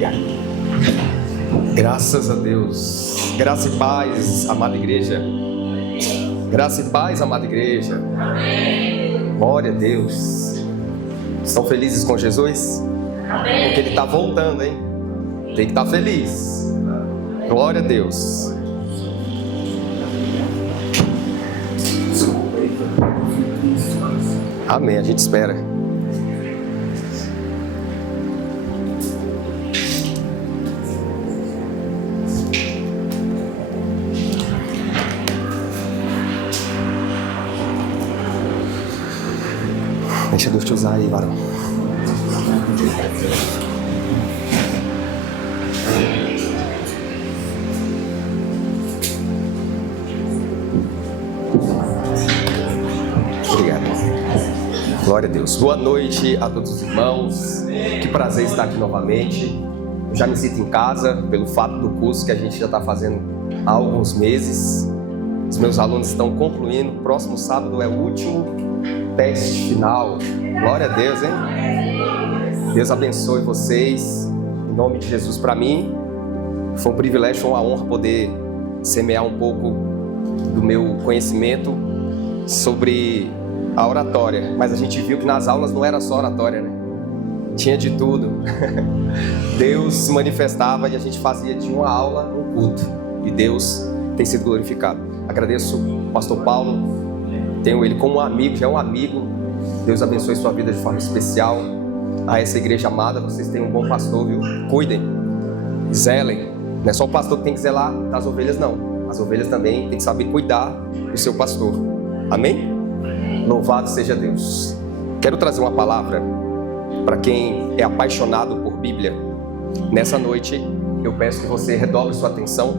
Obrigado. Graças a Deus. Graça e paz, amada igreja. Graça e paz, amada igreja. Amém. Glória a Deus. Estão felizes com Jesus? Amém. Porque Ele está voltando, hein? Tem que estar feliz. Glória a Deus. Amém, a gente espera. Deixa Deus te usar aí, varão. Obrigado. Glória a Deus. Boa noite a todos os irmãos. Que prazer estar aqui novamente. Eu já me sinto em casa pelo fato do curso que a gente já está fazendo há alguns meses. Os meus alunos estão concluindo. Próximo sábado é o último teste final. Glória a Deus, hein? Deus abençoe vocês. Em nome de Jesus. Para mim foi um privilégio, foi uma honra poder semear um pouco do meu conhecimento sobre a oratória. Mas a gente viu que nas aulas não era só oratória, né? Tinha de tudo. Deus se manifestava e a gente fazia de uma aula um culto. E Deus tem sido glorificado. Agradeço o pastor Paulo. Tenho ele como um amigo, já é um amigo. Deus abençoe sua vida de forma especial. A essa igreja amada, vocês têm um bom pastor, viu? Cuidem, zelem. Não é só o pastor que tem que zelar das ovelhas, não. As ovelhas também têm que saber cuidar do seu pastor. Amém? Louvado seja Deus. Quero trazer uma palavra para quem é apaixonado por Bíblia. Nessa noite, eu peço que você redobre sua atenção,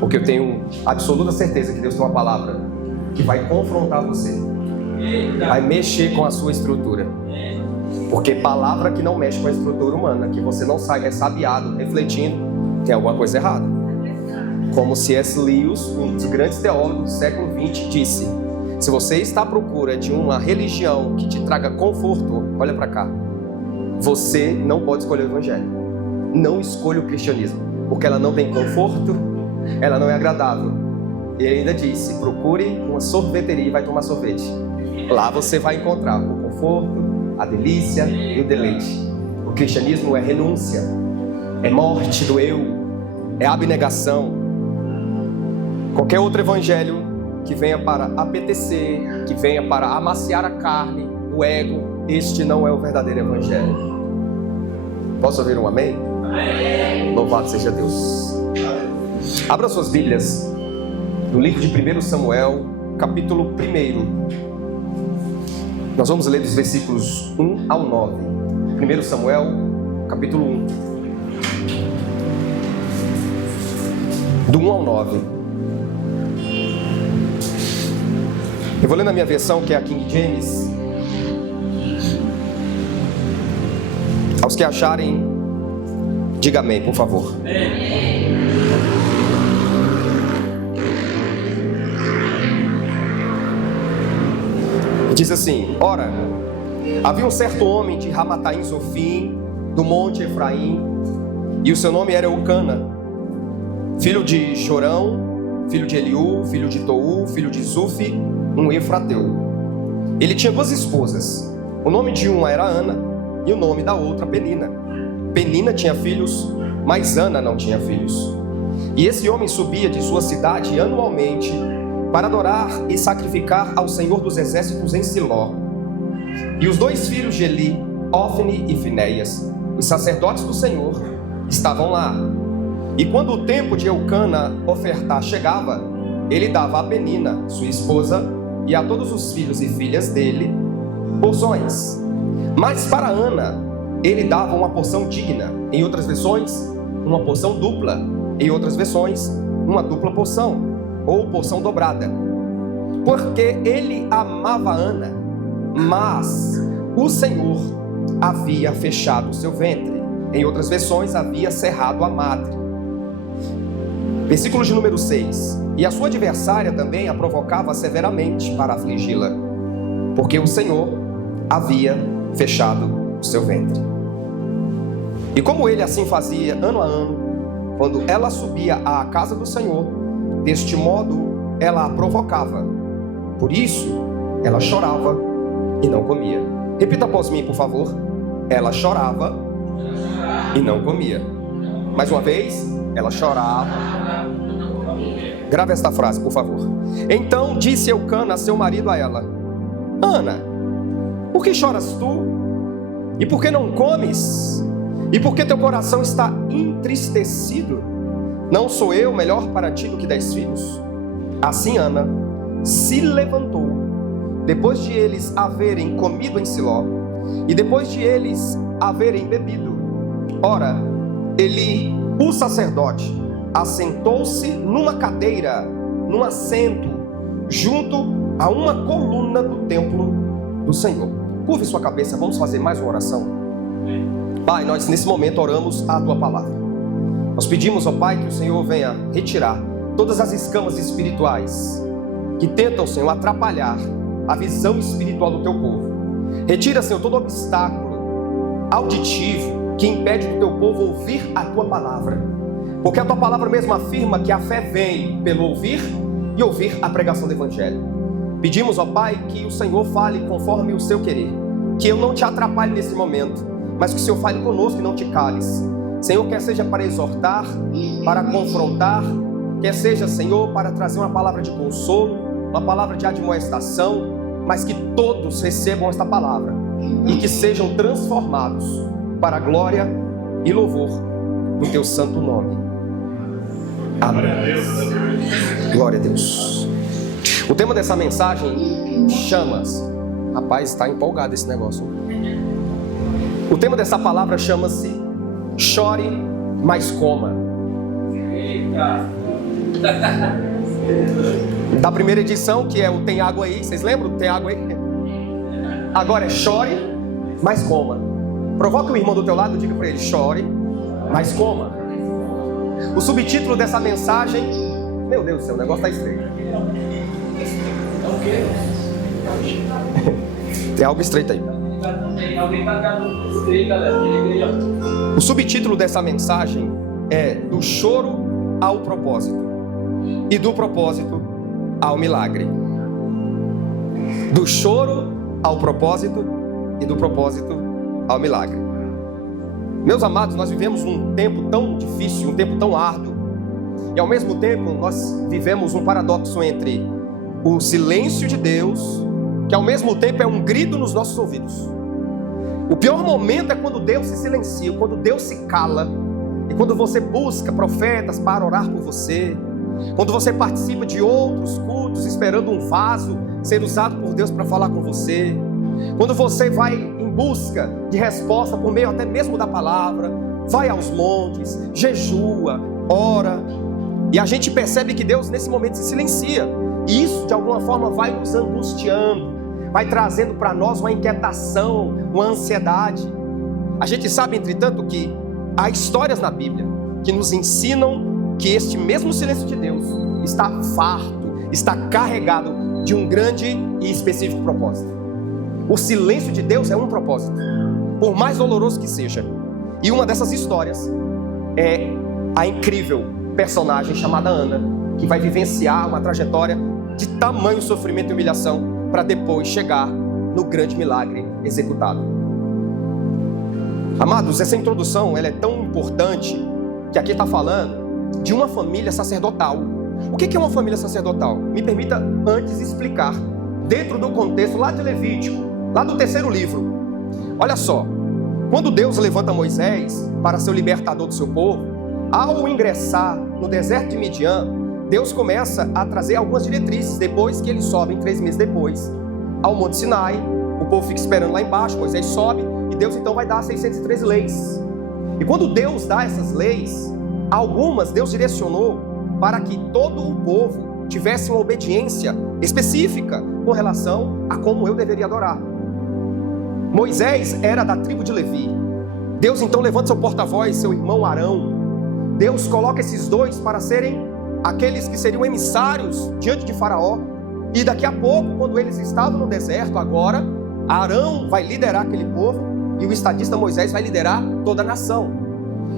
porque eu tenho absoluta certeza que Deus tem uma palavra que vai confrontar você, vai mexer com a sua estrutura, porque palavra que não mexe com a estrutura humana, que você não sai ressabiado, refletindo, tem alguma coisa errada. Como C.S. Lewis, um dos grandes teólogos do século XX, disse: se você está à procura de uma religião que te traga conforto, olha para cá, você não pode escolher o evangelho. Não escolha o cristianismo, porque ela não tem conforto, ela não é agradável. E ele ainda disse: procure uma sorveteria e vai tomar sorvete. Lá você vai encontrar o conforto, a delícia e o deleite. O cristianismo é renúncia, é morte do eu, é abnegação. Qualquer outro evangelho que venha para apetecer, que venha para amaciar a carne, o ego, este não é o verdadeiro evangelho. Posso ouvir um amém? Amém. Louvado seja Deus. Abra suas Bíblias no livro de 1 Samuel, capítulo 1. Nós vamos ler dos versículos 1 ao 9. 1 Samuel, capítulo 1. Do 1 ao 9. Eu vou ler na minha versão, que é a King James. Aos que acharem, diga amém, por favor. Amém. Diz assim: ora, havia um certo homem de Ramataim Zofim, do monte Efraim, e o seu nome era Eucana, filho de Jorão, filho de Eliú, filho de Tou, filho de Zufi, um efrateu. Ele tinha duas esposas. O nome de uma era Ana e o nome da outra Penina. Penina tinha filhos, mas Ana não tinha filhos. E esse homem subia de sua cidade anualmente para adorar e sacrificar ao Senhor dos Exércitos em Siló. E os dois filhos de Eli, Ofni e Finéias, os sacerdotes do Senhor, estavam lá. E quando o tempo de Eucana ofertar chegava, ele dava a Penina, sua esposa, e a todos os filhos e filhas dele, porções. Mas para Ana, ele dava uma porção digna. Em outras versões, uma porção dupla. Em outras versões, uma dupla porção, ou porção dobrada, porque ele amava Ana, mas o Senhor havia fechado o seu ventre. Em outras versões, havia cerrado a madre. Versículo de número 6. E a sua adversária também a provocava severamente para afligi-la, porque o Senhor havia fechado o seu ventre. E como ele assim fazia ano a ano, quando ela subia à casa do Senhor, deste modo ela a provocava. Por isso, ela chorava e não comia. Repita após mim, por favor. Ela chorava e não comia. Mais uma vez, ela chorava. Grave esta frase, por favor. Então disse Eucana, seu marido, a ela: Ana, por que choras tu? E por que não comes? E por que teu coração está entristecido? Não sou eu melhor para ti do que 10 filhos? Assim Ana se levantou, depois de eles haverem comido em Siló, e depois de eles haverem bebido. Ora, Eli, o sacerdote, assentou-se numa cadeira, num assento, junto a uma coluna do templo do Senhor. Curve sua cabeça, vamos fazer mais uma oração. Pai, nós nesse momento oramos a Tua palavra. Nós pedimos, ó Pai, que o Senhor venha retirar todas as escamas espirituais que tentam, Senhor, atrapalhar a visão espiritual do Teu povo. Retira, Senhor, todo obstáculo auditivo que impede do Teu povo ouvir a Tua palavra. Porque a Tua palavra mesmo afirma que a fé vem pelo ouvir e ouvir a pregação do Evangelho. Pedimos, ó Pai, que o Senhor fale conforme o Seu querer. Que eu não te atrapalhe nesse momento, mas que o Senhor fale conosco e não te cales. Senhor, quer seja para exortar, para confrontar, quer seja, Senhor, para trazer uma palavra de consolo, uma palavra de admoestação, mas que todos recebam esta palavra e que sejam transformados para a glória e louvor do Teu santo nome. Amém. Glória a Deus. O tema dessa mensagem chama-se... Rapaz, está empolgado esse negócio. O tema dessa palavra chama-se Chore, mas coma. Da primeira edição, que é o Tem Água Aí, vocês lembram? Tem Água Aí? Agora é Chore, mas coma. Provoque o irmão do teu lado e diga para ele: chore, mas coma. O subtítulo dessa mensagem... Meu Deus do céu, o negócio está estreito. Tem algo estreito aí. O subtítulo dessa mensagem é Do Choro ao Propósito e do Propósito ao Milagre. Do choro ao propósito e do propósito ao milagre. Meus amados, nós vivemos um tempo tão difícil, um tempo tão árduo, e ao mesmo tempo nós vivemos um paradoxo entre o silêncio de Deus, que ao mesmo tempo é um grito nos nossos ouvidos. O pior momento é quando Deus se silencia, quando Deus se cala, e quando você busca profetas para orar por você, quando você participa de outros cultos esperando um vaso ser usado por Deus para falar com você, quando você vai em busca de resposta por meio até mesmo da palavra, vai aos montes, jejua, ora, e a gente percebe que Deus nesse momento se silencia, e isso de alguma forma vai nos angustiando, vai trazendo para nós uma inquietação, uma ansiedade. A gente sabe, entretanto, que há histórias na Bíblia que nos ensinam que este mesmo silêncio de Deus está farto, está carregado de um grande e específico propósito. O silêncio de Deus é um propósito, por mais doloroso que seja. E uma dessas histórias é a incrível personagem chamada Ana, que vai vivenciar uma trajetória de tamanho sofrimento e humilhação para depois chegar no grande milagre executado. Amados, essa introdução ela é tão importante que aqui está falando de uma família sacerdotal. O que é uma família sacerdotal? Me permita antes explicar, dentro do contexto lá de Levítico, lá do 3º livro. Olha só, quando Deus levanta Moisés para ser o libertador do seu povo, ao ingressar no deserto de Midian, Deus começa a trazer algumas diretrizes. Depois que eles sobem, 3 meses depois, ao Monte Sinai, o povo fica esperando lá embaixo, Moisés sobe, e Deus então vai dar 613 leis. E quando Deus dá essas leis, algumas Deus direcionou para que todo o povo tivesse uma obediência específica com relação a como eu deveria adorar. Moisés era da tribo de Levi. Deus então levanta seu porta-voz, seu irmão Arão. Deus coloca esses dois para serem aqueles que seriam emissários diante de Faraó. E daqui a pouco, quando eles estavam no deserto, agora Arão vai liderar aquele povo e o estadista Moisés vai liderar toda a nação.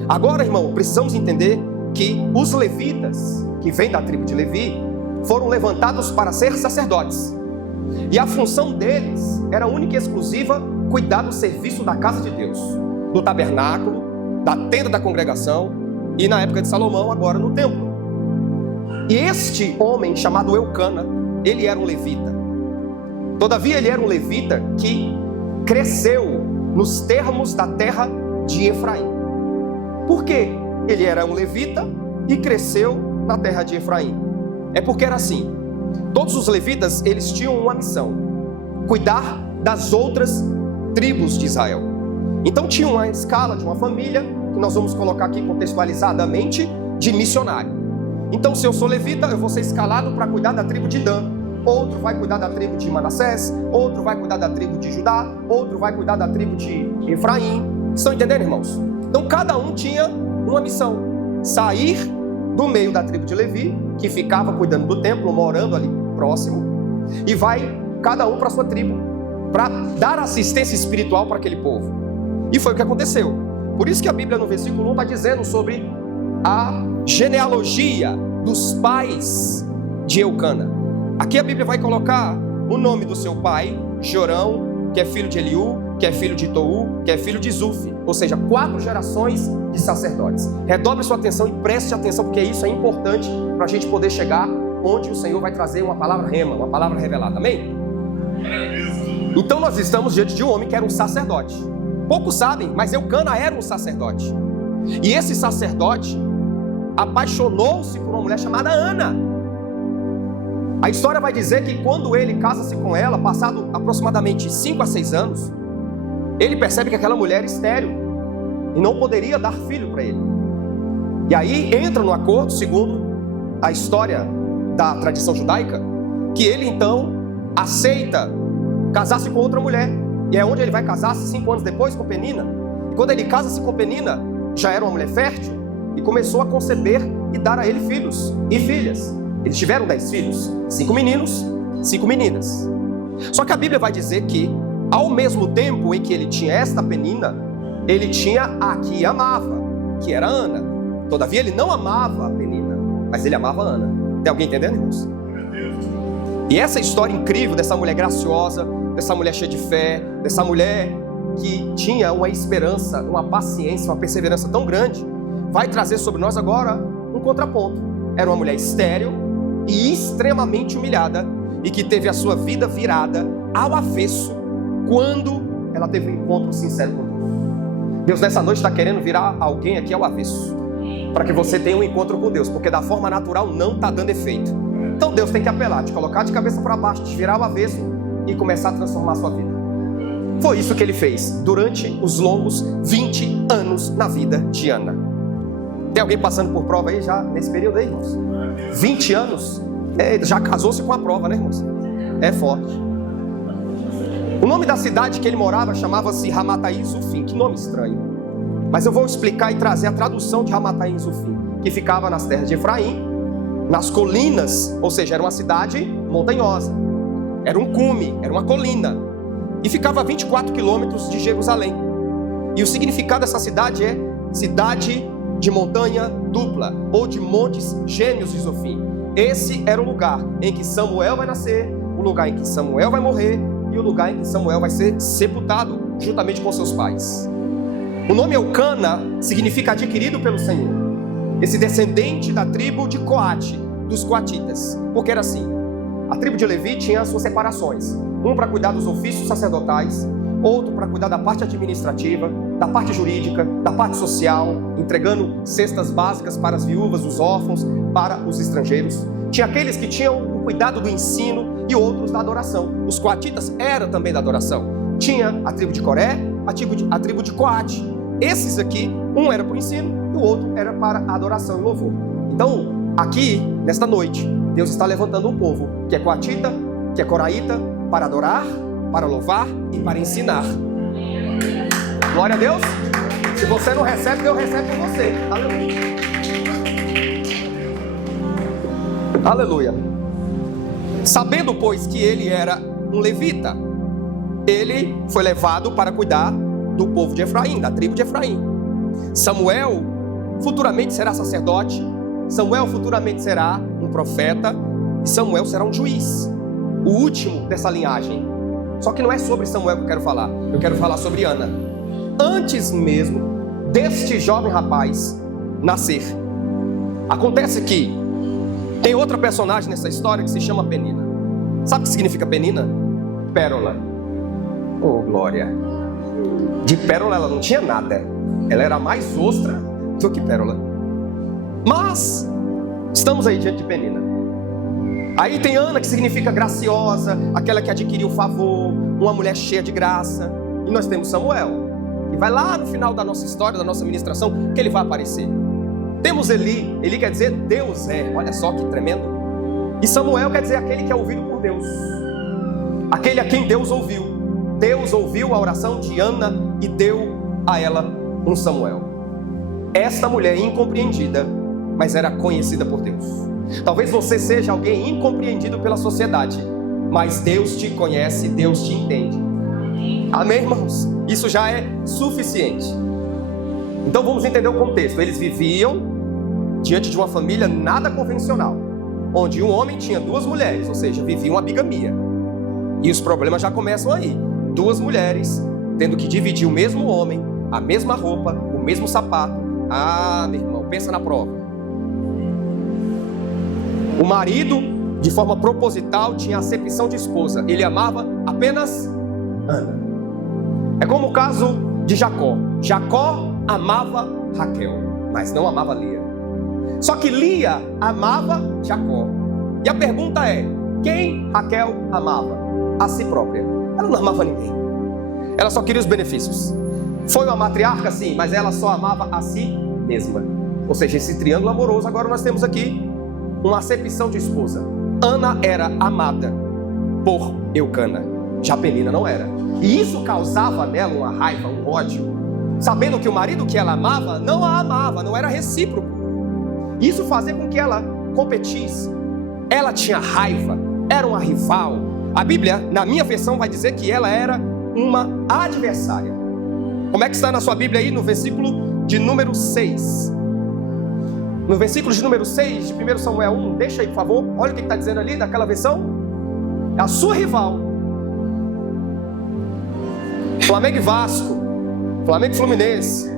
Agora, irmão, precisamos entender que os levitas, que vêm da tribo de Levi, foram levantados para ser sacerdotes. E a função deles era única e exclusiva cuidar do serviço da casa de Deus, do tabernáculo, da tenda da congregação e, na época de Salomão, agora no templo. E este homem chamado Eucana, ele era um levita. Todavia ele era um levita que cresceu nos termos da terra de Efraim. Por quê? Ele era um levita e cresceu na terra de Efraim. É porque era assim: todos os levitas, eles tinham uma missão: cuidar das outras tribos de Israel. Então tinha uma escala de uma família, que nós vamos colocar aqui contextualizadamente, de missionário. Então, se eu sou levita, eu vou ser escalado para cuidar da tribo de Dan. Outro vai cuidar da tribo de Manassés, outro vai cuidar da tribo de Judá, outro vai cuidar da tribo de Efraim. Estão entendendo, irmãos? Então cada um tinha uma missão: sair do meio da tribo de Levi, que ficava cuidando do templo, morando ali próximo, e vai cada um para sua tribo, para dar assistência espiritual para aquele povo. E foi o que aconteceu. Por isso que a Bíblia no versículo 1 está dizendo sobre a genealogia dos pais de Eucana. Aqui a Bíblia vai colocar o nome do seu pai, Jorão, que é filho de Eliú, que é filho de Tou, que é filho de Zufi. Ou seja, 4 gerações de sacerdotes. Redobre sua atenção e preste atenção, porque isso é importante para a gente poder chegar onde o Senhor vai trazer uma palavra rema, uma palavra revelada. Amém? Então nós estamos diante de um homem que era um sacerdote. Poucos sabem, mas Eucana era um sacerdote. E esse sacerdote apaixonou-se por uma mulher chamada Ana. A história vai dizer que quando ele casa-se com ela, passado aproximadamente 5 a 6 anos, ele percebe que aquela mulher é estéril e não poderia dar filho para ele. E aí entra no acordo, segundo a história da tradição judaica, que ele então aceita casar-se com outra mulher. E é onde ele vai casar-se 5 anos depois com Penina. E quando ele casa-se com Penina, já era uma mulher fértil e começou a conceber e dar a ele filhos e filhas. Eles tiveram 10 filhos, 5 meninos, 5 meninas. Só que a Bíblia vai dizer que, ao mesmo tempo em que ele tinha esta Penina, ele tinha a que amava, que era Ana. Todavia ele não amava a Penina, mas ele amava a Ana. Tem alguém entendendo, irmãos? E essa história incrível dessa mulher graciosa, dessa mulher cheia de fé, dessa mulher que tinha uma esperança, uma paciência, uma perseverança tão grande, vai trazer sobre nós agora um contraponto. Era uma mulher estéril e extremamente humilhada, e que teve a sua vida virada ao avesso quando ela teve um encontro sincero com Deus. Deus nessa noite está querendo virar alguém aqui ao avesso, para que você tenha um encontro com Deus, porque da forma natural não está dando efeito. Então Deus tem que apelar, te colocar de cabeça para baixo, te virar ao avesso e começar a transformar a sua vida. Foi isso que ele fez durante os longos 20 anos na vida de Ana. Tem alguém passando por prova aí já nesse período aí, irmãos? 20 anos? Já casou-se com a prova, né, irmãos? É forte. O nome da cidade que ele morava chamava-se Ramataim Zufim. Que nome estranho. Mas eu vou explicar e trazer a tradução de Ramataim Zufim, que ficava nas terras de Efraim, nas colinas, ou seja, era uma cidade montanhosa. Era um cume, era uma colina. E ficava a 24 quilômetros de Jerusalém. E o significado dessa cidade é cidade de montanha dupla, ou de montes gêmeos de Zofim. Esse era o lugar em que Samuel vai nascer, o lugar em que Samuel vai morrer e o lugar em que Samuel vai ser sepultado juntamente com seus pais. O nome Eucana significa adquirido pelo Senhor. Esse descendente da tribo de Coate, dos coatitas, porque era assim: a tribo de Levi tinha as suas separações, um para cuidar dos ofícios sacerdotais, outro para cuidar da parte administrativa, da parte jurídica, da parte social, entregando cestas básicas para as viúvas, os órfãos, para os estrangeiros. Tinha aqueles que tinham o cuidado do ensino e outros da adoração. Os coatitas eram também da adoração. Tinha a tribo de Coré, a tribo de Coate. Esses aqui, um era para o ensino e o outro era para a adoração e louvor. Então, aqui, nesta noite, Deus está levantando um povo que é coatita, que é coraíta, para adorar, para louvar e para ensinar. Glória a Deus. Se você não recebe, Deus recebe por você. Aleluia. Aleluia. Sabendo, pois, que ele era um levita, ele foi levado para cuidar do povo de Efraim, da tribo de Efraim. Samuel futuramente será sacerdote, Samuel futuramente será um profeta, e Samuel será um juiz, o último dessa linhagem. Só que não é sobre Samuel que eu quero falar sobre Ana. Antes mesmo deste jovem rapaz nascer, acontece que tem outra personagem nessa história que se chama Penina. Sabe o que significa Penina? Pérola. Oh, glória. De pérola ela não tinha nada, ela era mais ostra do que pérola. Mas estamos aí diante de Penina. Aí tem Ana, que significa graciosa, aquela que adquiriu favor, uma mulher cheia de graça. E nós temos Samuel, que vai lá no final da nossa história, da nossa ministração, que ele vai aparecer. Temos Eli, Eli quer dizer Deus é, olha só que tremendo. E Samuel quer dizer aquele que é ouvido por Deus, aquele a quem Deus ouviu. Deus ouviu a oração de Ana e deu a ela um Samuel. Esta mulher incompreendida, mas era conhecida por Deus. Talvez você seja alguém incompreendido pela sociedade, mas Deus te conhece, Deus te entende. Amém, irmãos? Isso já é suficiente. Então vamos entender o contexto. Eles viviam diante de uma família nada convencional, onde um homem tinha duas mulheres, ou seja, viviam uma bigamia. E os problemas já começam aí. Duas mulheres tendo que dividir o mesmo homem, a mesma roupa, o mesmo sapato. Ah, meu irmão, pensa na prova. O marido, de forma proposital, tinha acepção de esposa. Ele amava apenas Ana. É como o caso de Jacó. Jacó amava Raquel, mas não amava Lia. Só que Lia amava Jacó. E a pergunta é: quem Raquel amava? A si própria. Ela não amava ninguém. Ela só queria os benefícios. Foi uma matriarca, sim, mas ela só amava a si mesma. Ou seja, esse triângulo amoroso. Agora nós temos aqui uma acepção de esposa. Ana era amada por Eucana, já Penina não era. E isso causava nela uma raiva, um ódio, sabendo que o marido que ela amava não a amava, não era recíproco. Isso fazia com que ela competisse. Ela tinha raiva, era uma rival. A Bíblia, na minha versão, vai dizer que ela era uma adversária. Como é que está na sua Bíblia aí? No versículo de número 6. No versículo de número 6 de 1 Samuel 1, deixa aí por favor, olha o que está dizendo ali daquela versão. É a sua rival. Flamengo e Vasco, Flamengo e Fluminense,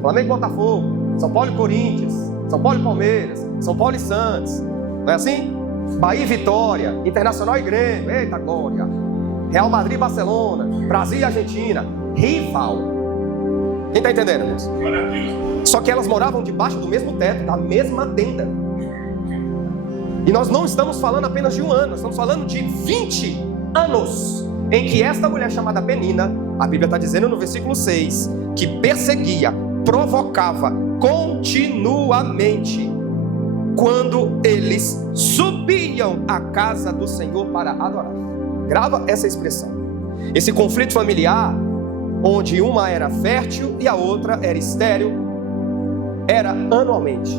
Flamengo e Botafogo, São Paulo e Corinthians, São Paulo e Palmeiras, São Paulo e Santos, não é assim? Bahia e Vitória, Internacional e Grêmio, eita glória, Real Madrid e Barcelona, Brasil e Argentina, rival. Quem está entendendo, irmãos? Só que elas moravam debaixo do mesmo teto, da mesma tenda. E nós não estamos falando apenas de um ano, nós estamos falando de 20 anos em que esta mulher chamada Penina, a Bíblia está dizendo no versículo 6, que perseguia, provocava continuamente quando eles subiam à casa do Senhor para adorar. Grava essa expressão. Esse conflito familiar, onde uma era fértil e a outra era estéril, era anualmente.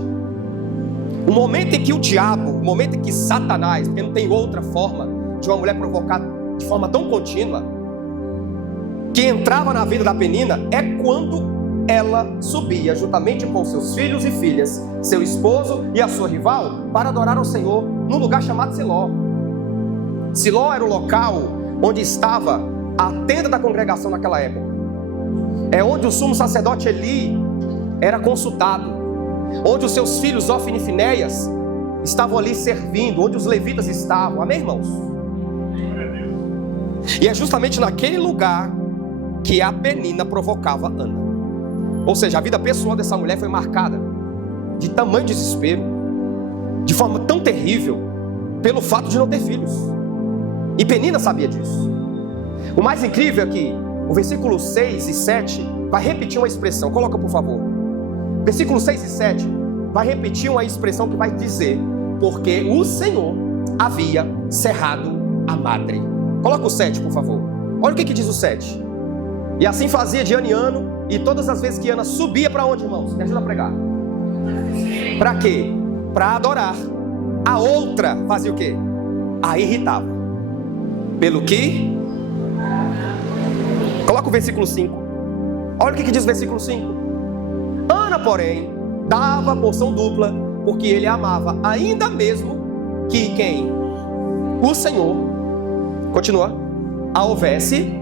O momento em que o diabo, o momento em que Satanás, porque não tem outra forma de uma mulher provocar de forma tão contínua, que entrava na vida da Penina, é quando ela subia juntamente com seus filhos e filhas, seu esposo e a sua rival, para adorar ao Senhor num lugar chamado Siló. Siló era o local onde estava a tenda da congregação naquela época. É onde o sumo sacerdote Eli era consultado, onde os seus filhos Ofni e Finéias estavam ali servindo, onde os levitas estavam. Amém, irmãos? E é justamente naquele lugar que a Penina provocava Ana. Ou seja, a vida pessoal dessa mulher foi marcada de tamanho desespero, de forma tão terrível, pelo fato de não ter filhos. E Penina sabia disso. O mais incrível é que o versículo 6 e 7 vai repetir uma expressão. Coloca por favor. Versículo 6 e 7 vai repetir uma expressão que vai dizer: porque o Senhor havia cerrado a madre. Coloca o 7 por favor. Olha o que diz o 7. E assim fazia de ano em ano, e todas as vezes que Ana subia para onde, irmãos? Me ajuda a pregar. Para quê? Para adorar. A outra fazia o quê? A irritava. Pelo que? Coloca o versículo 5. Olha o que diz o versículo 5. Ana, porém, dava porção dupla, porque ele a amava, ainda mesmo que quem? O Senhor, continua, a houvesse.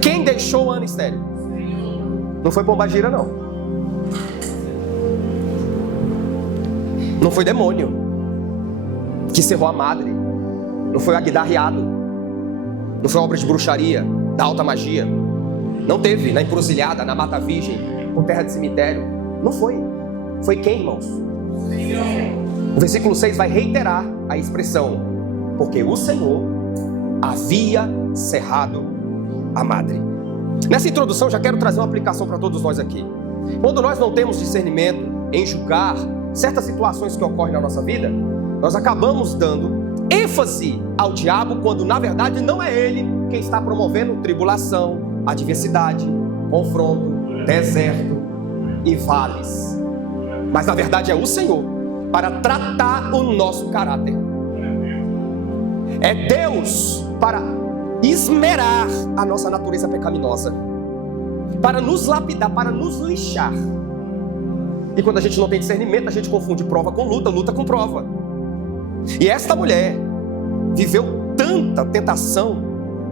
Quem deixou Ana estéril? Não foi pombagira, não. Não foi demônio que cerrou a madre. Não foi aguidarreado. Não foi obra de bruxaria, da alta magia. Não teve na encruzilhada, na mata virgem, por terra de cemitério. Não foi. Foi quem, irmãos? O versículo 6 vai reiterar a expressão: porque o Senhor havia cerrado a madre. Nessa introdução já quero trazer uma aplicação para todos nós aqui. Quando nós não temos discernimento em julgar certas situações que ocorrem na nossa vida, nós acabamos dando ênfase ao diabo, quando na verdade não é ele quem está promovendo tribulação, adversidade, confronto, deserto e vales. Mas na verdade é o Senhor, para tratar o nosso caráter. É Deus para esmerar a nossa natureza pecaminosa, para nos lapidar, para nos lixar. E quando a gente não tem discernimento, a gente confunde prova com luta, luta com prova. E esta mulher viveu tanta tentação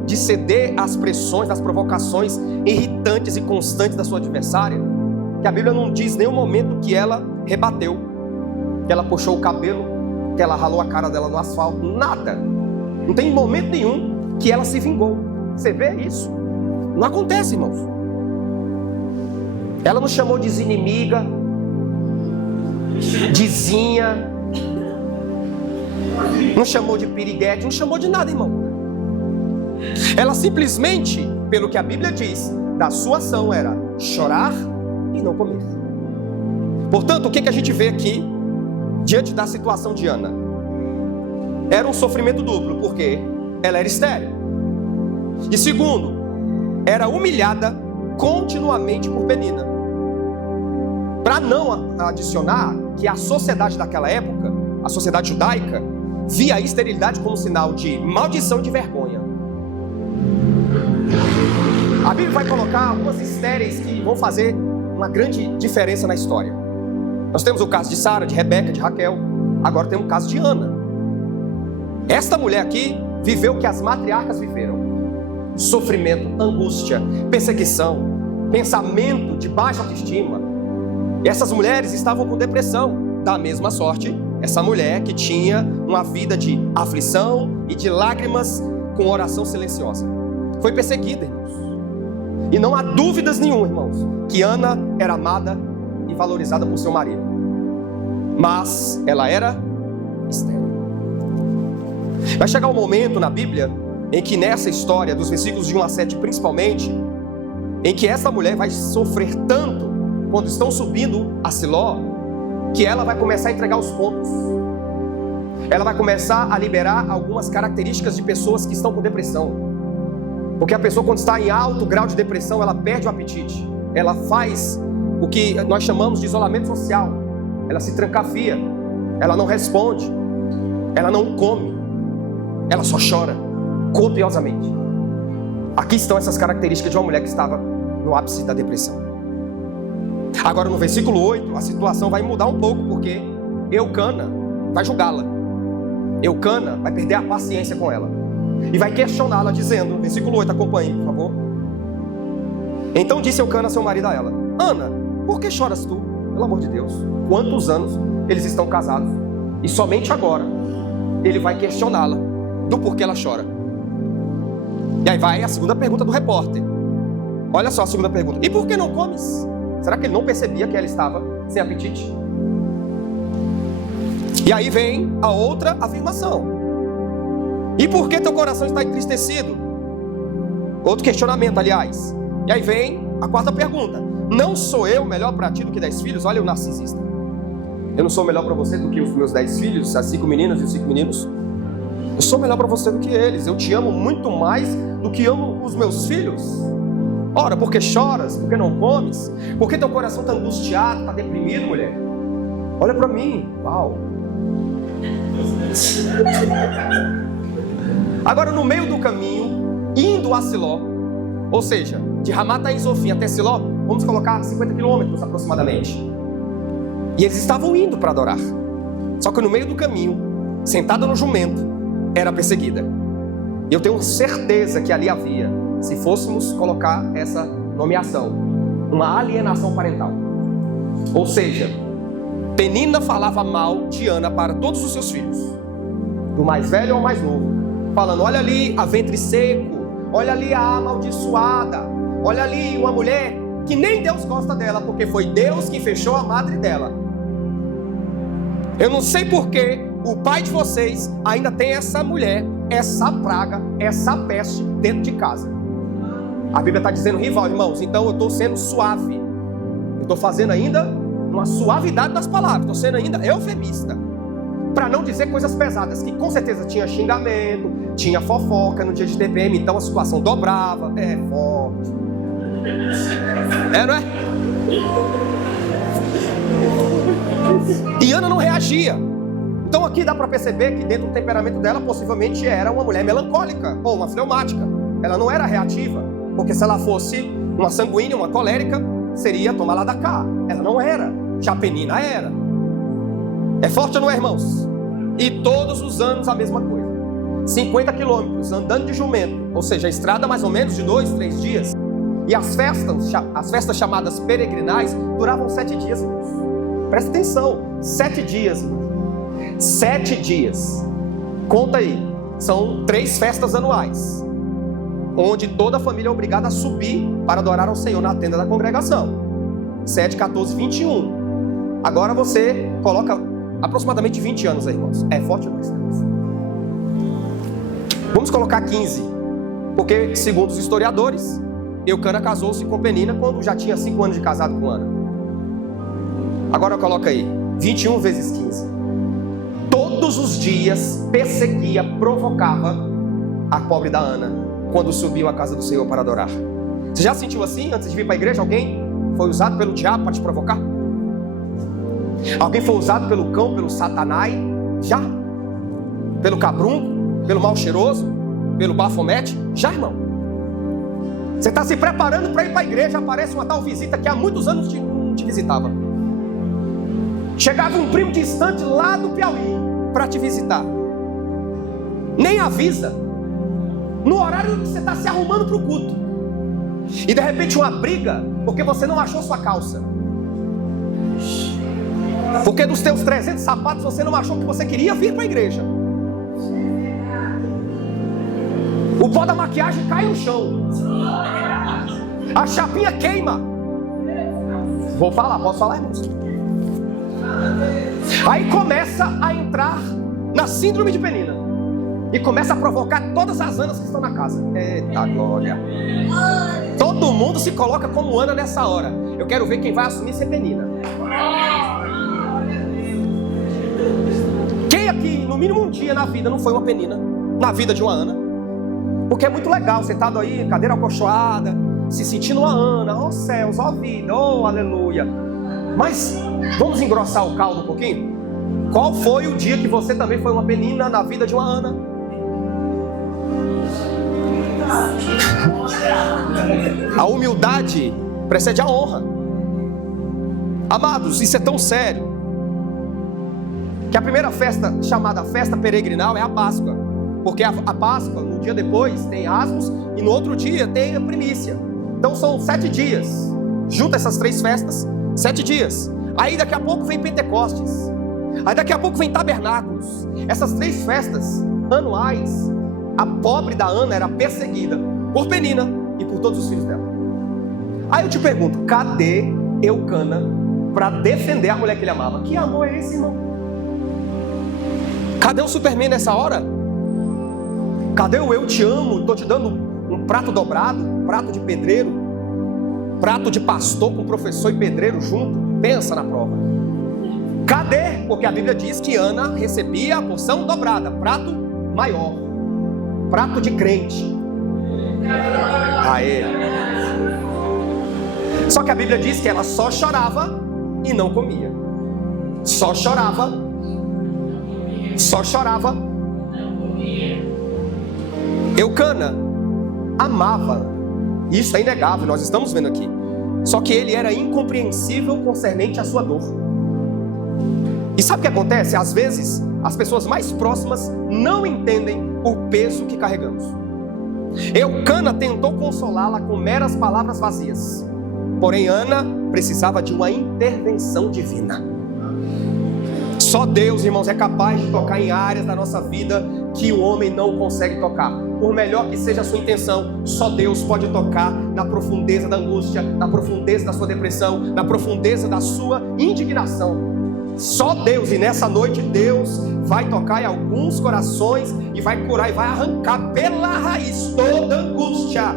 de ceder às pressões, às provocações irritantes e constantes da sua adversária, que a Bíblia não diz em nenhum momento que ela rebateu, que ela puxou o cabelo, que ela ralou a cara dela no asfalto, nada. Não tem momento nenhum que ela se vingou. Você vê isso? Não acontece, irmãos. Ela não chamou de inimiga, de zinha, não chamou de piriguete, não chamou de nada, irmão. Ela simplesmente, pelo que a Bíblia diz, da sua ação era chorar e não comer. Portanto, o que a gente vê aqui diante da situação de Ana? Era um sofrimento duplo, porque ela era estéril. E segundo, era humilhada continuamente por Penina. Para não adicionar que a sociedade daquela época, a sociedade judaica, via a esterilidade como sinal de maldição e de vergonha. A Bíblia vai colocar algumas estéreis que vão fazer uma grande diferença na história. Nós temos o caso de Sara, de Rebeca, de Raquel. Agora temos o caso de Ana. Esta mulher aqui viveu o que as matriarcas viveram: sofrimento, angústia, perseguição, pensamento de baixa autoestima. E essas mulheres estavam com depressão. Da mesma sorte, essa mulher que tinha uma vida de aflição e de lágrimas com oração silenciosa. Foi perseguida, irmãos. E não há dúvidas nenhuma, irmãos, que Ana era amada e valorizada por seu marido. Mas ela era estéril. Vai chegar um momento na Bíblia em que nessa história, dos versículos de 1 a 7 principalmente, em que essa mulher vai sofrer tanto quando estão subindo a Siló, que ela vai começar a entregar os pontos. Ela vai começar a liberar algumas características de pessoas que estão com depressão. Porque a pessoa, quando está em alto grau de depressão, ela perde o apetite. Ela faz o que nós chamamos de isolamento social. Ela se trancafia. Ela não responde. Ela não come. Ela só chora copiosamente. Aqui estão essas características de uma mulher que estava no ápice da depressão. Agora no versículo 8, a situação vai mudar um pouco, porque Eucana vai julgá-la. Eucana vai perder a paciência com ela e vai questioná-la, dizendo, versículo 8, acompanhe, por favor. Então disse Eucana, seu marido, a ela: Ana, por que choras tu? Pelo amor de Deus, quantos anos eles estão casados? E somente agora ele vai questioná-la do porquê ela chora. E aí vai a segunda pergunta do repórter. Olha só a segunda pergunta: e por que não comes? Será que ele não percebia que ela estava sem apetite? E aí vem a outra afirmação: e por que teu coração está entristecido? Outro questionamento, aliás. E aí vem a quarta pergunta: não sou eu melhor para ti do que 10 filhos? Olha o narcisista. Eu não sou melhor para você do que os meus 10 filhos, as 5 meninas e os 5 meninos? Eu sou melhor para você do que eles. Eu te amo muito mais do que amo os meus filhos. Ora, por que choras? Por que não comes? Por que teu coração está angustiado, está deprimido, mulher? Olha para mim. Uau. Agora, no meio do caminho, indo a Siló, ou seja, de Ramataim Zofim até Siló, vamos colocar 50 quilômetros aproximadamente. E eles estavam indo para adorar. Só que no meio do caminho, sentada no jumento, era perseguida. E eu tenho certeza que ali havia, se fôssemos colocar essa nomeação, uma alienação parental. Ou seja, Penina falava mal de Ana para todos os seus filhos, do mais velho ao mais novo, falando: olha ali a ventre seco, olha ali a amaldiçoada, olha ali uma mulher que nem Deus gosta dela, porque foi Deus que fechou a madre dela. Eu não sei porque o pai de vocês ainda tem essa mulher, essa praga, essa peste dentro de casa. A Bíblia está dizendo rival, irmãos, então eu estou sendo suave. Eu estou fazendo ainda uma suavidade das palavras, estou sendo ainda eufemista. Para não dizer coisas pesadas, que com certeza tinha xingamento, tinha fofoca no dia de TPM, então a situação dobrava. É forte. É, não é? E Ana não reagia. Então aqui dá para perceber que dentro do temperamento dela possivelmente era uma mulher melancólica ou uma fleumática. Ela não era reativa, porque se ela fosse uma sanguínea, uma colérica, seria tomar lá da cá. Ela não era, já Penina era. É forte ou não é, irmãos? E todos os anos a mesma coisa. 50 quilômetros andando de jumento, ou seja, a estrada mais ou menos de 2, 3 dias. E as festas chamadas peregrinais duravam 7 dias, irmãos. Presta atenção, 7 dias, irmãos. 7 dias. Conta aí, são 3 festas anuais, onde toda a família é obrigada a subir para adorar ao Senhor na tenda da congregação. 7, 14, 21. Agora você coloca aproximadamente 20 anos aí, irmãos. É forte ou não? Vamos colocar 15, porque segundo os historiadores, Eucana casou-se com Penina quando já tinha 5 anos de casado com Ana. Agora coloca aí, 21 vezes 15. Todos os dias perseguia, provocava a pobre da Ana quando subiu à casa do Senhor para adorar. Você já sentiu assim antes de vir para a igreja? Alguém foi usado pelo diabo para te provocar? Alguém foi usado pelo cão, pelo satanás? Já? Pelo cabrunco? Pelo mal cheiroso? Pelo bafomete? Já, irmão? Você está se preparando para ir para a igreja, aparece uma tal visita que há muitos anos não te visitava. Chegava um primo distante lá do Piauí para te visitar. Nem avisa. No horário que você está se arrumando para o culto. E de repente uma briga, porque você não achou sua calça. Porque dos teus 300 sapatos você não achou que você queria vir para a igreja. O pó da maquiagem cai no chão. A chapinha queima. Vou falar, posso falar, irmãos? Aí começa a entrar na síndrome de Penina. E começa a provocar todas as Anas que estão na casa. Eita glória. Todo mundo se coloca como Ana nessa hora. Eu quero ver quem vai assumir ser Penina. Quem aqui, no mínimo um dia na vida, não foi uma Penina? Na vida de uma Ana? Porque é muito legal, sentado aí, cadeira acolchoada, se sentindo uma Ana. Oh céus, oh vida, oh aleluia. Mas vamos engrossar o caldo um pouquinho? Qual foi o dia que você também foi uma Penina na vida de uma Ana? A humildade precede a honra. Amados, isso é tão sério que a primeira festa, chamada festa peregrinal, é a Páscoa. Porque a Páscoa, no dia depois, tem asmos, e no outro dia tem a primícia. Então são 7 dias. Junta essas 3 festas, 7 dias. Aí daqui a pouco vem Pentecostes. Aí daqui a pouco vem Tabernáculos. Essas 3 festas anuais, a pobre da Ana era perseguida por Penina e por todos os filhos dela. Aí eu te pergunto, cadê Eucana para defender a mulher que ele amava? Que amor é esse, irmão? Cadê o Superman nessa hora? Cadê o eu te amo? Estou te dando um prato dobrado, prato de pedreiro, prato de pastor com professor e pedreiro junto. Pensa na prova. Cadê? Porque a Bíblia diz que Ana recebia a porção dobrada, prato maior, prato de crente. Aê. Só que a Bíblia diz que ela só chorava e não comia. Só chorava. Só chorava. Eucana amava. Isso é inegável, nós estamos vendo aqui. Só que ele era incompreensível concernente à sua dor. E sabe o que acontece? Às vezes, as pessoas mais próximas não entendem o peso que carregamos. Eucana tentou consolá-la com meras palavras vazias. Porém, Ana precisava de uma intervenção divina. Só Deus, irmãos, é capaz de tocar em áreas da nossa vida que o homem não consegue tocar. Por melhor que seja a sua intenção, só Deus pode tocar na profundeza da angústia, na profundeza da sua depressão, na profundeza da sua indignação. Só Deus, e nessa noite Deus vai tocar em alguns corações e vai curar e vai arrancar pela raiz toda angústia.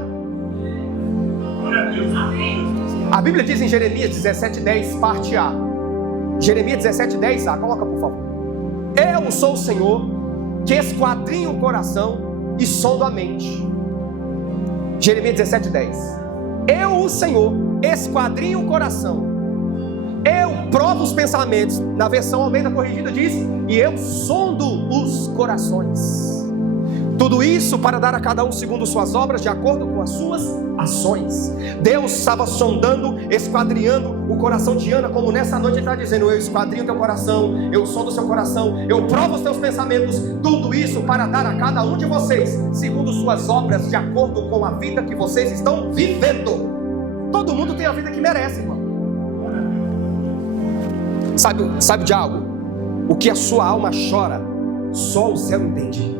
A Bíblia diz em Jeremias 17:10, parte A. Jeremias 17:10A, coloca por favor. Eu sou o Senhor que esquadrinha o coração e sonda a mente. Jeremias 17:10. Eu, o Senhor, esquadrinho o coração. Eu provo os pensamentos. Na versão Almeida Corrigida diz: e eu sondo os corações. Tudo isso para dar a cada um segundo suas obras, de acordo com as suas ações. Deus estava sondando, esquadrinhando o coração de Ana, como nessa noite Ele está dizendo: eu esquadrinho o teu coração, eu sondo o seu coração, eu provo os teus pensamentos. Tudo isso para dar a cada um de vocês, segundo suas obras, de acordo com a vida que vocês estão vivendo. Todo mundo tem a vida que merece, irmão. Sabe de algo? O que a sua alma chora, só o céu entende.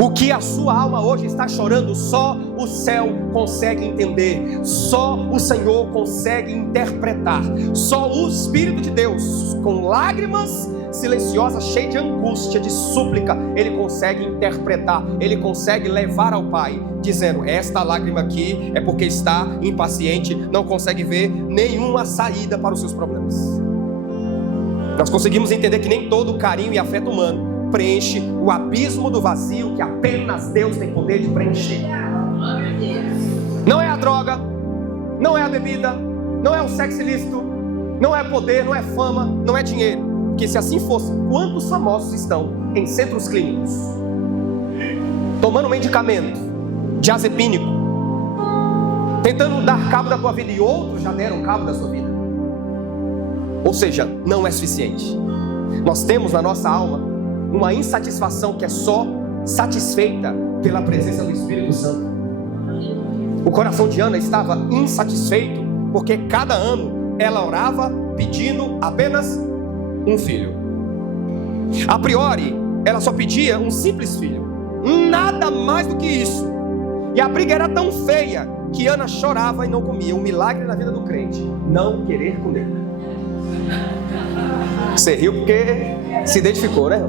O que a sua alma hoje está chorando, só o céu consegue entender. Só o Senhor consegue interpretar. Só o Espírito de Deus, com lágrimas silenciosas, cheias de angústia, de súplica, Ele consegue interpretar. Ele consegue levar ao Pai, dizendo: esta lágrima aqui é porque está impaciente, não consegue ver nenhuma saída para os seus problemas. Nós conseguimos entender que nem todo carinho e afeto humano preenche o abismo do vazio que apenas Deus tem poder de preencher. Não é a droga, não é a bebida, não é o sexo ilícito, não é poder, não é fama, não é dinheiro. Porque se assim fosse, quantos famosos estão em centros clínicos tomando medicamento diazepínico, tentando dar cabo da tua vida, e outros já deram cabo da sua vida? Ou seja, não é suficiente. Nós temos na nossa alma uma insatisfação que é só satisfeita pela presença do Espírito Santo. O coração de Ana estava insatisfeito porque cada ano ela orava pedindo apenas um filho. A priori, ela só pedia um simples filho, nada mais do que isso. E a briga era tão feia que Ana chorava e não comia. Um milagre na vida do crente: não querer comer. Você riu porque se identificou, né?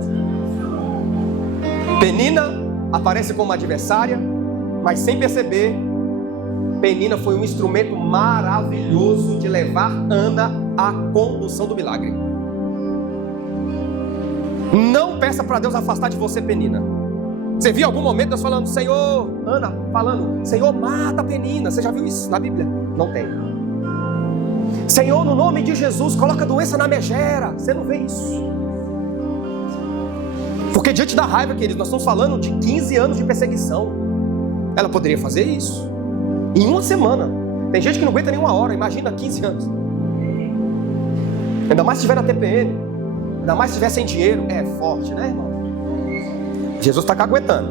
Penina aparece como adversária, mas sem perceber, Penina foi um instrumento maravilhoso de levar Ana à condução do milagre. Não peça para Deus afastar de você Penina. Você viu algum momento Deus falando: Senhor, Ana falando: Senhor, mata Penina. Você já viu isso na Bíblia? Não tem. Senhor, no nome de Jesus, coloca doença na megera. Você não vê isso. Porque diante da raiva, queridos, nós estamos falando de 15 anos de perseguição. Ela poderia fazer isso em uma semana. Tem gente que não aguenta nem uma hora, imagina 15 anos. Ainda mais se estiver na TPM, ainda mais se estiver sem dinheiro. É forte, né, irmão? Jesus está caguetando.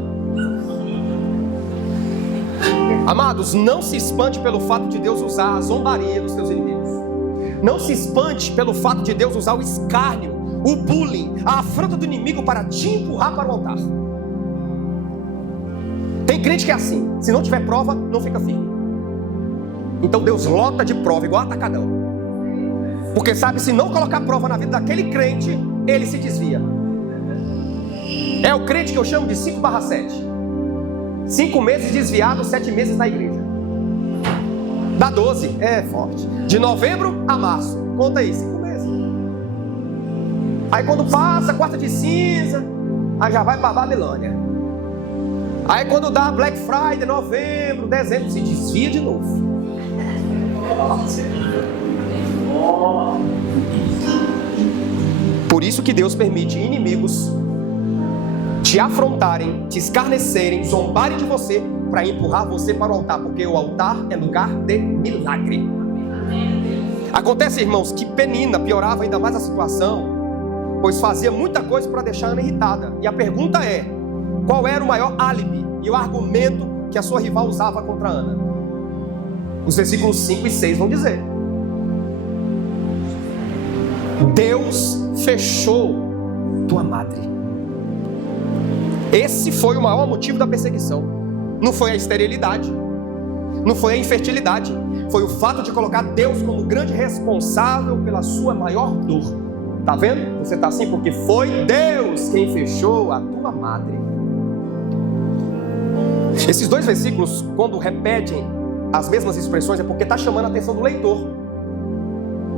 Amados, não se espante pelo fato de Deus usar a zombaria dos teus inimigos. Não se espante pelo fato de Deus usar o escárnio, o bullying, a afronta do inimigo para te empurrar para o altar. Tem crente que é assim: se não tiver prova, não fica firme. Então Deus lota de prova, igual atacadão. Porque sabe, se não colocar prova na vida daquele crente, ele se desvia. É o crente que eu chamo de 5/7. 5 meses desviado, 7 meses na igreja. Dá 12, é forte. De novembro a março, conta aí, 5 meses. Aí quando passa quarta de cinza, aí já vai para Babilônia. Aí quando dá Black Friday, novembro, dezembro, se desvia de novo. Por isso que Deus permite inimigos te afrontarem, te escarnecerem, zombarem de você, para empurrar você para o altar, porque o altar é lugar de milagre. Acontece, irmãos, que Penina piorava ainda mais a situação, pois fazia muita coisa para deixar Ana irritada. E a pergunta é: qual era o maior álibi e o argumento que a sua rival usava contra Ana? Os versículos 5 e 6 vão dizer: Deus fechou tua madre. Esse foi o maior motivo da perseguição. Não foi a esterilidade, não foi a infertilidade, foi o fato de colocar Deus como grande responsável pela sua maior dor. Tá vendo? Você tá assim porque foi Deus quem fechou a tua madre. Esses dois versículos, quando repetem as mesmas expressões, é porque está chamando a atenção do leitor.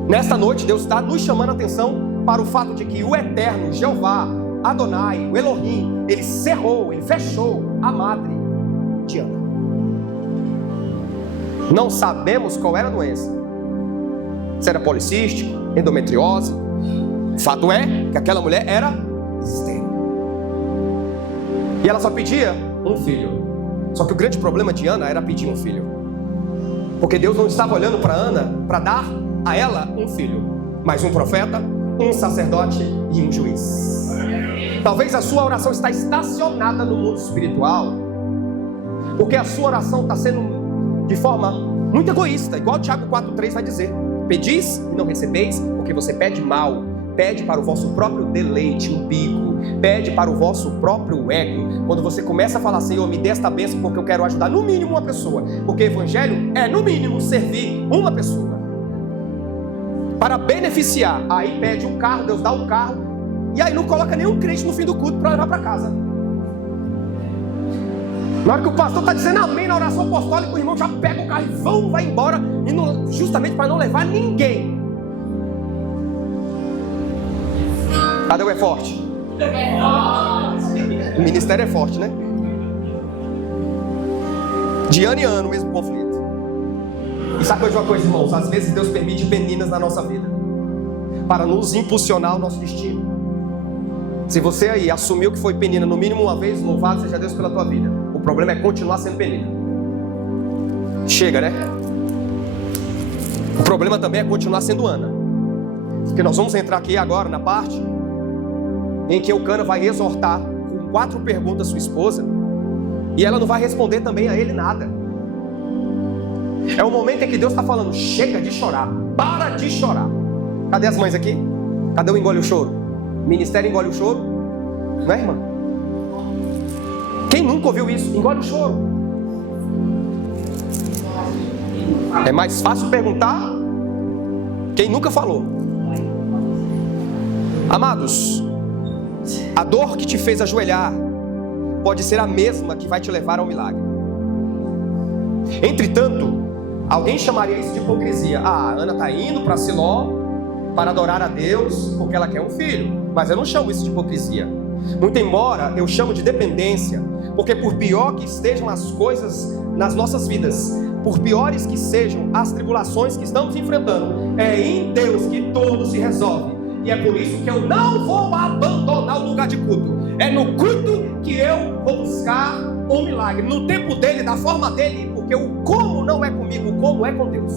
Nesta noite, Deus está nos chamando a atenção para o fato de que o Eterno, Jeová, Adonai, o Elohim, ele cerrou, ele fechou a madre de Ana. Não sabemos qual era a doença. Se era policístico, endometriose. O fato é que aquela mulher era estéril. E ela só pedia um filho. Só que o grande problema de Ana era pedir um filho. Porque Deus não estava olhando para Ana para dar a ela um filho, mas um profeta, um sacerdote e um juiz. Talvez a sua oração está estacionada no mundo espiritual, porque a sua oração está sendo de forma muito egoísta, igual Tiago 4,3 vai dizer: pedis e não recebeis, porque você pede mal, pede para o vosso próprio deleite, umbigo, pede para o vosso próprio ego. Quando você começa a falar: Senhor, me dê esta bênção porque eu quero ajudar no mínimo uma pessoa, porque evangelho é no mínimo servir uma pessoa para beneficiar. Aí pede um carro, Deus dá um carro, e aí não coloca nenhum crente no fim do culto para levar para casa. Na hora que o pastor está dizendo amém na oração apostólica, o irmão já pega o carro e vai embora, e não, justamente para não levar ninguém. Cadê o é forte? O ministério é forte, né? De ano em ano o mesmo conflito. E sabe de uma coisa, irmãos? Às vezes Deus permite peninas na nossa vida para nos impulsionar ao nosso destino. Se você aí assumiu que foi penina no mínimo uma vez, louvado seja Deus pela tua vida. O problema é continuar sendo penina. Chega, né? O problema também é continuar sendo Ana. Porque nós vamos entrar aqui agora na parte em que Eucana vai exortar com 4 perguntas sua esposa, e ela não vai responder também a ele nada. É o momento em que Deus está falando: chega de chorar, para de chorar. Cadê as mães aqui? Cadê o engole o choro? O ministério engole o choro? Não é, irmã? Quem nunca ouviu isso? Engole o choro. É mais fácil perguntar quem nunca falou. Amados, a dor que te fez ajoelhar pode ser a mesma que vai te levar ao milagre. Entretanto, alguém chamaria isso de hipocrisia. Ah, a Ana está indo para Siló para adorar a Deus porque ela quer um filho. Mas eu não chamo isso de hipocrisia. Muito embora eu chamo de dependência, porque por pior que estejam as coisas nas nossas vidas, por piores que sejam as tribulações que estamos enfrentando, é em Deus que tudo se resolve. E é por isso que eu não vou abandonar o lugar de culto. É no culto que eu vou buscar um milagre, no tempo dele, da forma dele, porque o como não é comigo, o como é com Deus.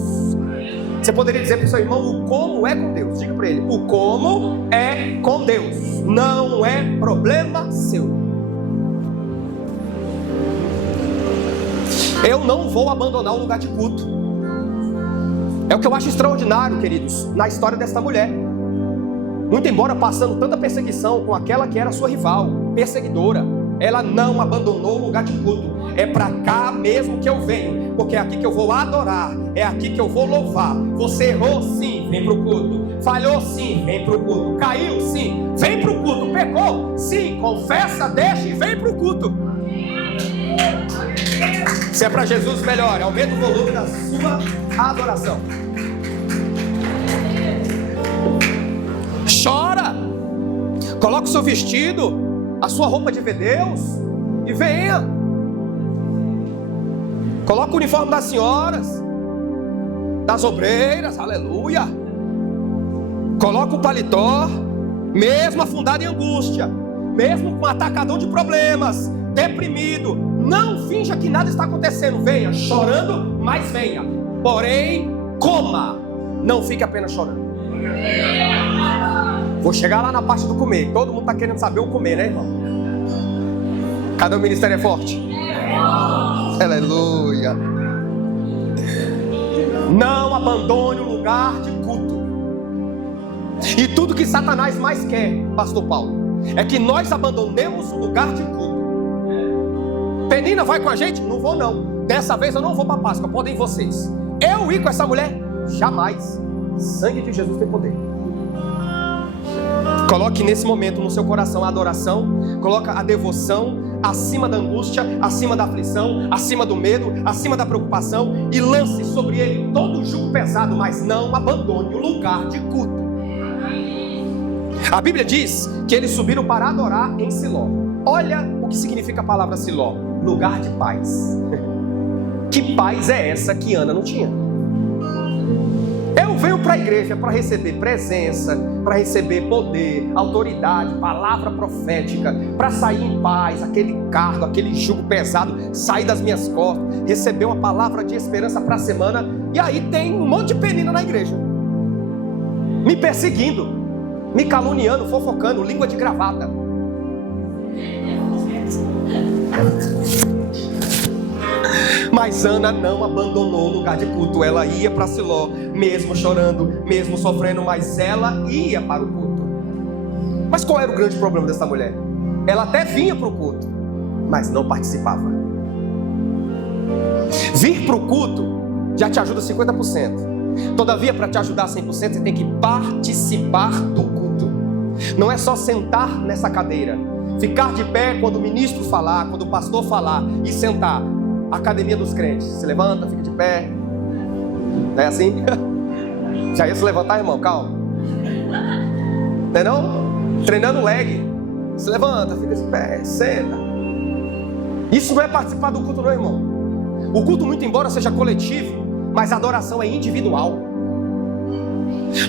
Você poderia dizer para o seu irmão: o como é com Deus. Diga para ele: o como é com Deus, não é problema seu. Eu não vou abandonar o lugar de culto. É o que eu acho extraordinário, queridos, na história desta mulher. Muito embora passando tanta perseguição com aquela que era sua rival, perseguidora, ela não abandonou o lugar de culto. É para cá mesmo que eu venho, porque é aqui que eu vou adorar, é aqui que eu vou louvar. Você errou sim, vem para o culto. Falhou sim, vem para o culto. Caiu sim, vem para o culto. Pecou sim, confessa, deixa e vem para o culto. Se é para Jesus, melhor, aumenta o volume da sua adoração. Chora, coloca o seu vestido, a sua roupa de ver Deus e venha. Coloca o uniforme das senhoras, das obreiras, aleluia. Coloca o paletó, mesmo afundado em angústia, mesmo com um atacadão de problemas, deprimido, Não finja que nada está acontecendo. Venha chorando, mas venha. Porém, coma. Não fique apenas chorando. Vou chegar lá na parte do comer. Todo mundo está querendo saber o comer, né, irmão? Cadê o ministério é forte? Aleluia. Não abandone o lugar de culto. E tudo que Satanás mais quer, pastor Paulo, é que nós abandonemos o lugar de culto. Penina vai com a gente? Não vou não. Dessa vez eu não vou para Páscoa, podem vocês. Eu ir com essa mulher? Jamais. Sangue de Jesus tem poder. Coloque nesse momento no seu coração a adoração. Coloca a devoção acima da angústia, acima da aflição, acima do medo, acima da preocupação. E lance sobre ele todo o jugo pesado, mas não abandone o lugar de culto. A Bíblia diz que eles subiram para adorar em Siló. Olha o que significa a palavra Siló: lugar de paz. Que paz é essa que Ana não tinha? Eu venho para a igreja para receber presença, para receber poder, autoridade, palavra profética, para sair em paz, aquele cargo, aquele jugo pesado sair das minhas costas, receber uma palavra de esperança para a semana. E aí tem um monte de penina na igreja, me perseguindo, me caluniando, fofocando, língua de gravata. Mas Ana não abandonou o lugar de culto. Ela ia para Siló, mesmo chorando, mesmo sofrendo, mas ela ia para o culto. Mas qual era o grande problema dessa mulher? Ela até vinha para o culto, mas não participava. Vir para o culto já te ajuda 50%. Todavia, para te ajudar 100%, você tem que participar do culto. Não é só sentar nessa cadeira, ficar de pé quando o ministro falar, quando o pastor falar, e sentar. Academia dos crentes, se levanta, fica de pé. Não é assim? Já ia se levantar, irmão, calma. Não é não? Treinando leg, se levanta, fica de pé, senta. Isso não é participar do culto não, irmão. O culto, muito embora seja coletivo, mas a adoração é individual.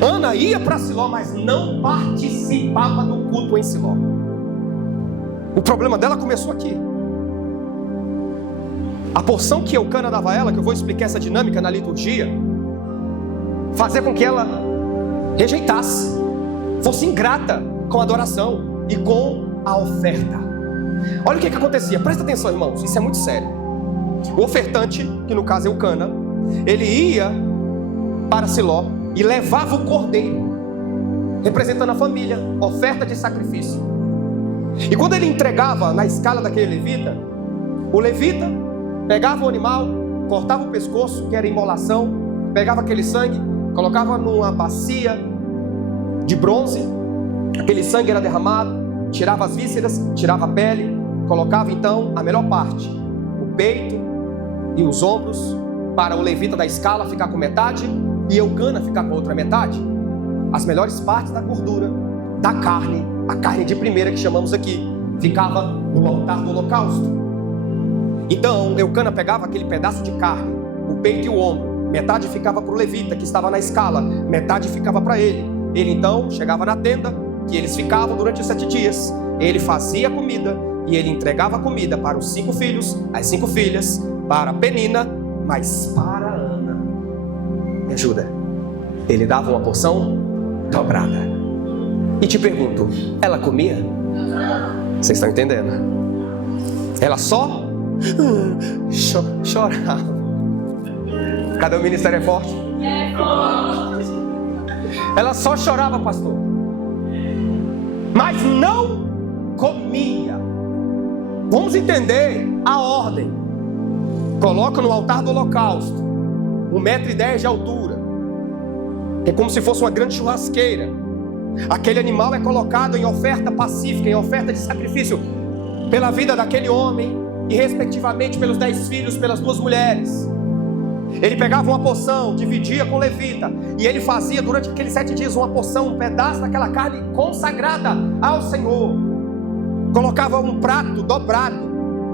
Ana ia para Siló, mas não participava do culto em Siló. O problema dela começou aqui. A porção que Eucana dava a ela, que eu vou explicar essa dinâmica na liturgia, fazia com que ela rejeitasse, fosse ingrata com a adoração e com a oferta. Olha o que acontecia, presta atenção, irmãos, isso é muito sério. O ofertante, que no caso é Eucana, ele ia para Siló e levava o cordeiro, representando a família, oferta de sacrifício. E quando ele entregava na escala daquele levita, o levita pegava o animal, cortava o pescoço, que era imolação, pegava aquele sangue, colocava numa bacia de bronze, aquele sangue era derramado, tirava as vísceras, tirava a pele, colocava então a melhor parte, o peito e os ombros, para o levita da escala ficar com metade e Eucana ficar com a outra metade. As melhores partes da gordura, da carne, a carne de primeira que chamamos aqui, ficava no altar do holocausto. Então Eucana pegava aquele pedaço de carne, o peito e o ombro, metade ficava para o levita que estava na escala, metade ficava para ele. Ele então chegava na tenda que eles ficavam durante os 7 dias, ele fazia a comida e ele entregava a comida para os 5 filhos, as 5 filhas, para Penina, mas para Ana, me ajuda, ele dava uma porção dobrada. E te pergunto, ela comia? Vocês estão entendendo? Ela só chorava. Cadê o ministério é forte? Ela só chorava, pastor, mas não comia. Vamos entender a ordem. Coloca no altar do holocausto 1,10 m de altura, é como se fosse uma grande churrasqueira. Aquele animal é colocado em oferta pacífica, em oferta de sacrifício, pela vida daquele homem e respectivamente pelos 10 filhos, pelas 2 mulheres. Ele pegava uma porção, dividia com o levita, e ele fazia durante aqueles 7 dias uma porção, um pedaço daquela carne consagrada ao Senhor. Colocava um prato dobrado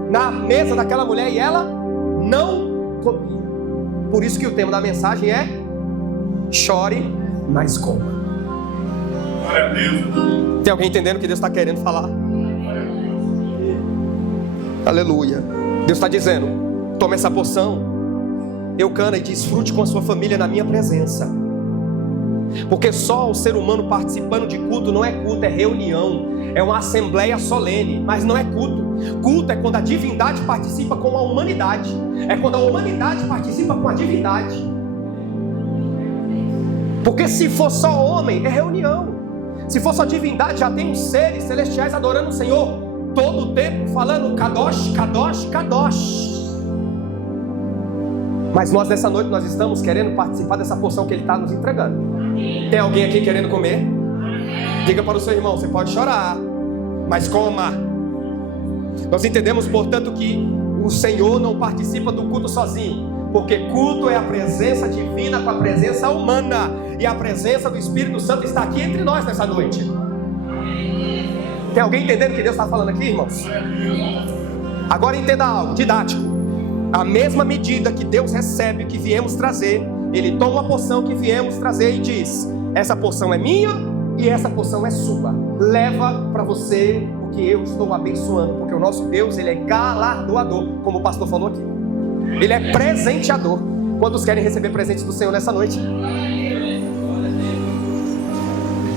na mesa daquela mulher e ela não comia. Por isso que o tema da mensagem é: chore, mas coma. Glória a Deus. Tem alguém entendendo o que Deus está querendo falar? Aleluia. Deus está dizendo: tome essa porção, Eucana, e desfrute com a sua família na minha presença. Porque só o ser humano participando de culto não é culto, é reunião, é uma assembleia solene, mas não é culto. Culto é quando a divindade participa com a humanidade, é quando a humanidade participa com a divindade. Porque se for só homem, é reunião. Se for só divindade, já tem os seres celestiais adorando o Senhor todo o tempo, falando Kadosh, Kadosh, Kadosh. Mas nós nessa noite, nós estamos querendo participar dessa porção que Ele está nos entregando. Tem alguém aqui querendo comer? Diga para o seu irmão: você pode chorar, mas coma. Nós entendemos, portanto, que o Senhor não participa do culto sozinho, porque culto é a presença divina com a presença humana, e a presença do Espírito Santo está aqui entre nós nessa noite. Tem alguém entendendo o que Deus está falando aqui, irmãos? Agora entenda algo didático. A mesma medida que Deus recebe o que viemos trazer, Ele toma a porção que viemos trazer e diz: essa porção é minha e essa porção é sua. Leva para você o que eu estou abençoando, porque o nosso Deus, Ele é galardoador, como o pastor falou aqui. Ele é presenteador. Quantos querem receber presentes do Senhor nessa noite?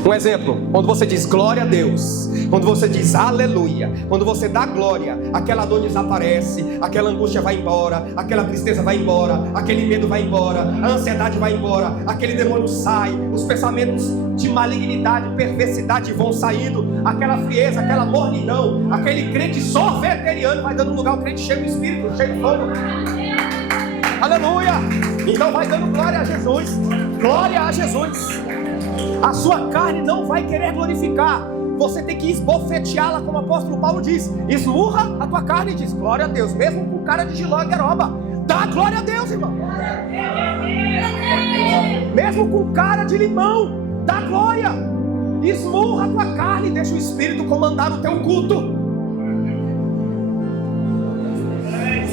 Um exemplo, quando você diz glória a Deus, quando você diz aleluia, quando você dá glória, aquela dor desaparece, aquela angústia vai embora, aquela tristeza vai embora, aquele medo vai embora, a ansiedade vai embora, aquele demônio sai, os pensamentos de malignidade, perversidade vão saindo, aquela frieza, aquela mornidão, aquele crente sorveteriano vai dando lugar ao crente cheio do Espírito, cheio de fogo. Aleluia! Então vai dando glória a Jesus, glória a Jesus. A sua carne não vai querer glorificar. Você tem que esbofeteá-la, como o apóstolo Paulo diz. Esmurra a tua carne e diz glória a Deus, mesmo com cara de Giló e Gueroba. Dá glória a Deus, irmão. Mesmo com cara de limão, dá glória. Esmurra a tua carne e deixa o Espírito comandar o teu culto.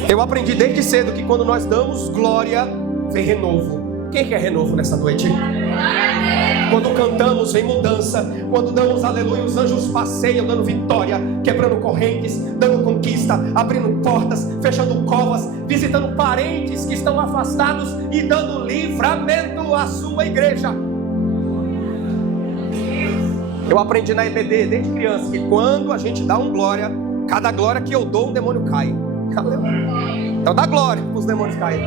Eu aprendi desde cedo que quando nós damos glória, vem renovo. Quem quer renovo nessa noite? Quando cantamos, vem mudança. Quando damos aleluia, os anjos passeiam dando vitória, quebrando correntes, dando conquista, abrindo portas, fechando covas, visitando parentes que estão afastados e dando livramento à sua igreja. Eu aprendi na EBD desde criança que quando a gente dá um glória, cada glória que eu dou, um demônio cai. Então dá glória para os demônios caírem.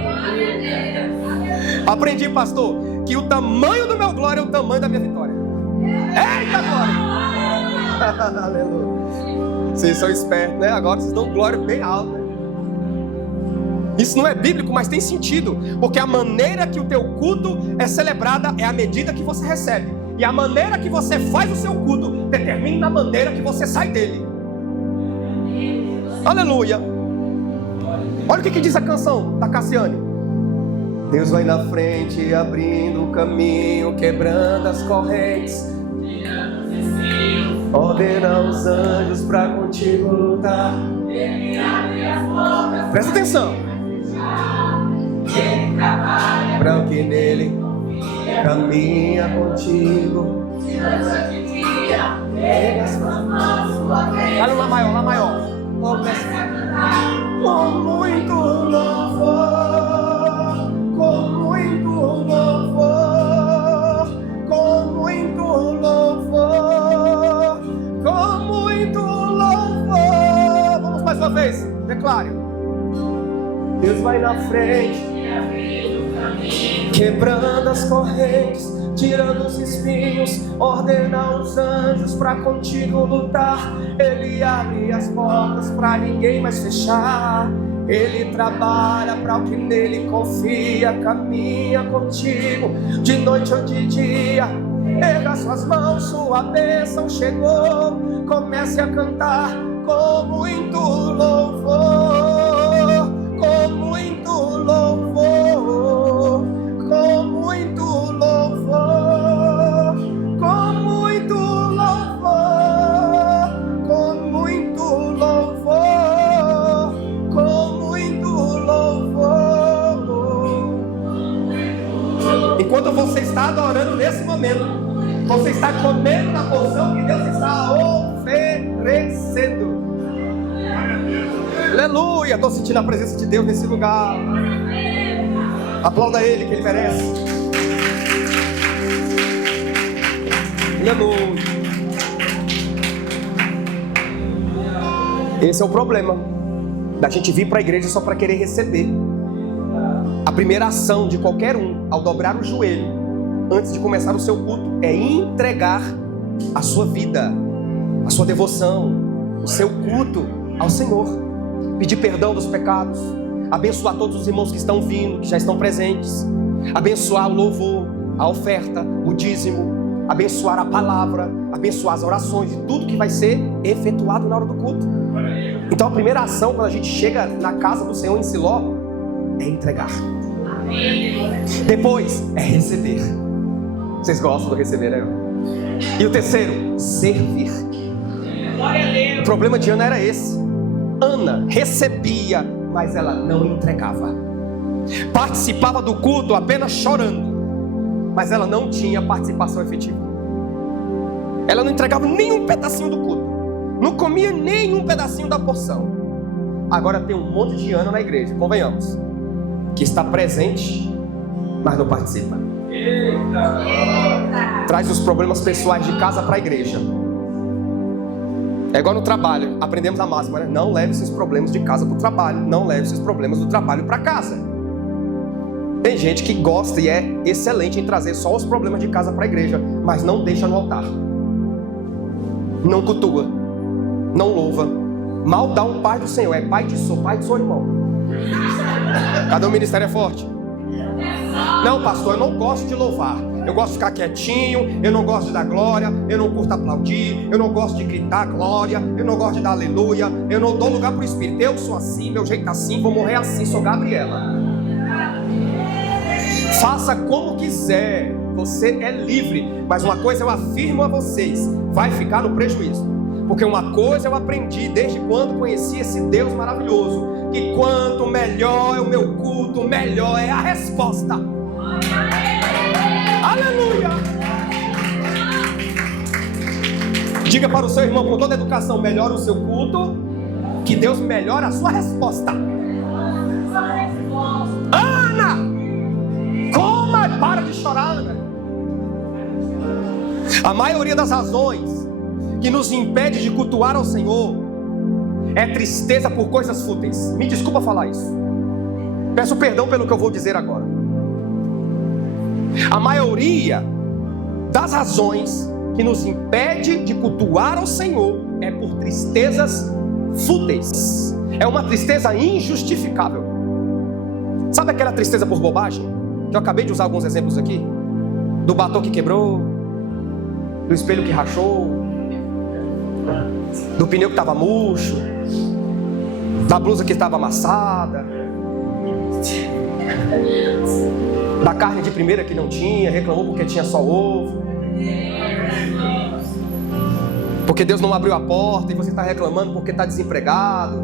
Aprendi, pastor, que o tamanho do meu glória é o tamanho da minha vitória. Eita glória! Aleluia. Vocês são espertos, né? Agora vocês dão glória bem alta, né? Isso não é bíblico, mas tem sentido, porque a maneira que o teu culto é celebrada é a medida que você recebe, e a maneira que você faz o seu culto determina a maneira que você sai dele. Aleluia. Olha o que diz a canção da Cassiane. Deus vai na frente, abrindo o caminho, quebrando as correntes, ordena os anjos pra contigo lutar. Presta atenção. Pra o que nele caminha contigo. Olha lá maior, lá maior. Com muito louvor, com muito louvor, com muito louvor, com muito louvor. Vamos mais uma vez, declare. Deus vai na frente, quebrando as correntes, tirando os espinhos, ordena os anjos pra contigo lutar. Ele abre as portas pra ninguém mais fechar. Ele trabalha para o que nele confia, caminha contigo de noite ou de dia. Erga suas mãos, sua bênção chegou. Comece a cantar com muito louvor, com muito louvor, com muito louvor, com muito louvor, com muito louvor, com muito louvor. Enquanto você está adorando nesse momento, você está comendo da porção que Deus está oferecendo. Aleluia, estou sentindo a presença de Deus nesse lugar. Aplauda Ele, que Ele merece. Aleluia. Esse é o problema da gente vir para a igreja só para querer receber. A primeira ação de qualquer um ao dobrar o joelho antes de começar o seu culto é entregar a sua vida, a sua devoção, o seu culto ao Senhor. Pedir perdão dos pecados, abençoar todos os irmãos que estão vindo, que já estão presentes, abençoar o louvor, a oferta, o dízimo, abençoar a palavra, abençoar as orações, tudo que vai ser efetuado na hora do culto. Então a primeira ação quando a gente chega na casa do Senhor em Siló é entregar. Depois é receber. Vocês gostam do receber, né? E o terceiro, servir. O problema de Ana era esse. Ana recebia, mas ela não entregava. Participava do culto apenas chorando, mas ela não tinha participação efetiva. Ela não entregava nenhum pedacinho do culto, não comia nenhum pedacinho da porção. Agora tem um monte de Ana na igreja, convenhamos, que está presente, mas não participa. Traz os problemas pessoais de casa para a igreja. É igual no trabalho, aprendemos a máxima, né? Não leve seus problemas de casa para o trabalho, não leve seus problemas do trabalho para casa. Tem gente que gosta e é excelente em trazer só os problemas de casa para a igreja, mas não deixa no altar, não cultua, não louva, mal dá um pai do Senhor, é pai de seu irmão. Cadê o ministério é forte? Não, pastor, eu não gosto de louvar, eu gosto de ficar quietinho, eu não gosto de dar glória, eu não curto aplaudir, eu não gosto de gritar glória, eu não gosto de dar aleluia, eu não dou lugar para o Espírito. Eu sou assim, meu jeito assim, vou morrer assim, sou Gabriela. Faça como quiser, você é livre, mas uma coisa eu afirmo a vocês, vai ficar no prejuízo. Porque uma coisa eu aprendi desde quando conheci esse Deus maravilhoso, que quanto melhor é o meu culto, melhor é a resposta. Aleluia! Diga para o seu irmão com toda a educação, melhora o seu culto, que Deus melhora a sua resposta. Ana! Coma, para de chorar, Ana. A maioria das razões que nos impede de cultuar ao Senhor é tristeza por coisas fúteis. Me desculpa falar isso, peço perdão pelo que eu vou dizer agora. A maioria das razões que nos impede de cultuar ao Senhor é por tristezas fúteis. É uma tristeza injustificável. Sabe aquela tristeza por bobagem? Que eu acabei de usar alguns exemplos aqui. Do batom que quebrou, do espelho que rachou, do pneu que estava murcho, da blusa que estava amassada, da carne de primeira que não tinha, reclamou porque tinha só ovo, porque Deus não abriu a porta e você está reclamando porque está desempregado,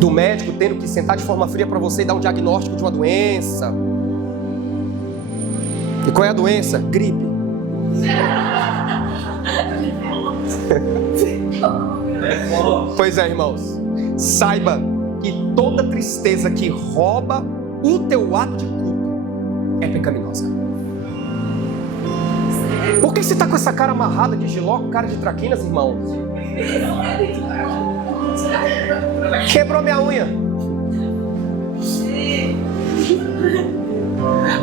do médico tendo que sentar de forma fria para você e dar um diagnóstico de uma doença. E qual é a doença? Gripe. Pois é, irmãos, saiba que toda tristeza que rouba o teu ato de culto é pecaminosa. Por que você está com essa cara amarrada de giló, com cara de traquinas, irmão? Quebrou minha unha.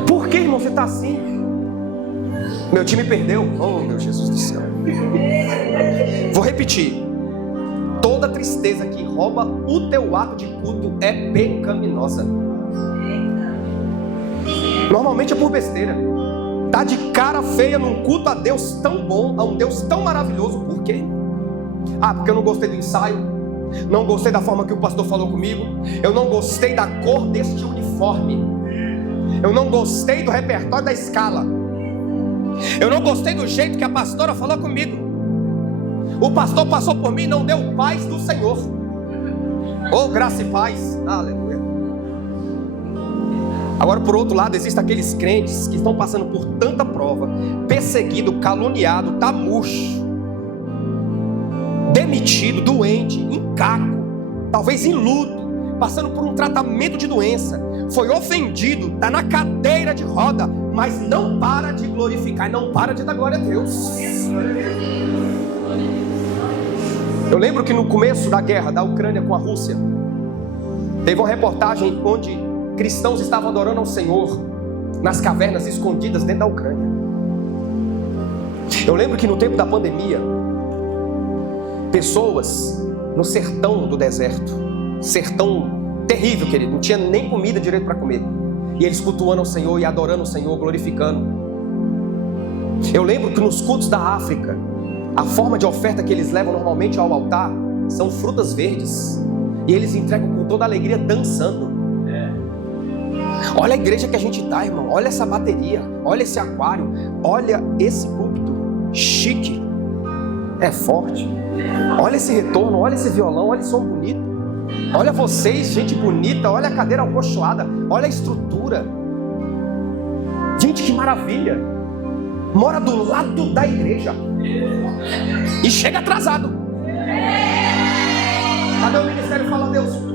Por que, irmão, você está assim? Meu time perdeu. Oh, meu Jesus do céu. Vou repetir. Toda tristeza que rouba o teu ato de culto é pecaminosa. Normalmente é por besteira. Tá de cara feia num culto a Deus tão bom, a um Deus tão maravilhoso. Por quê? Ah, porque eu não gostei do ensaio, não gostei da forma que o pastor falou comigo, eu não gostei da cor deste uniforme, eu não gostei do repertório da escala, eu não gostei do jeito que a pastora falou comigo. O pastor passou por mim e não deu paz do Senhor. Oh, graça e paz. Aleluia. Agora, por outro lado, existem aqueles crentes que estão passando por tanta prova, perseguido, caluniado, tá murcho, demitido, doente, em caco, talvez em luto, passando por um tratamento de doença, foi ofendido, está na cadeira de roda, mas não para de glorificar, não para de dar glória a Deus. Eu lembro que no começo da guerra da Ucrânia com a Rússia, teve uma reportagem onde cristãos estavam adorando ao Senhor nas cavernas escondidas dentro da Ucrânia. Eu lembro que no tempo da pandemia, pessoas no sertão do deserto, sertão terrível, querido, não tinha nem comida direito para comer, e eles cultuando ao Senhor e adorando o Senhor, glorificando. Eu lembro que nos cultos da África, a forma de oferta que eles levam normalmente ao altar são frutas verdes, e eles entregam com toda a alegria dançando. Olha a igreja que a gente está, irmão, olha essa bateria, olha esse aquário, olha esse púlpito chique, é forte, olha esse retorno, olha esse violão, olha esse som bonito, olha vocês, gente bonita, olha a cadeira acolchoada, olha a estrutura. Gente, que maravilha. Mora do lado da igreja e chega atrasado. Cadê o ministério? Fala a Deus.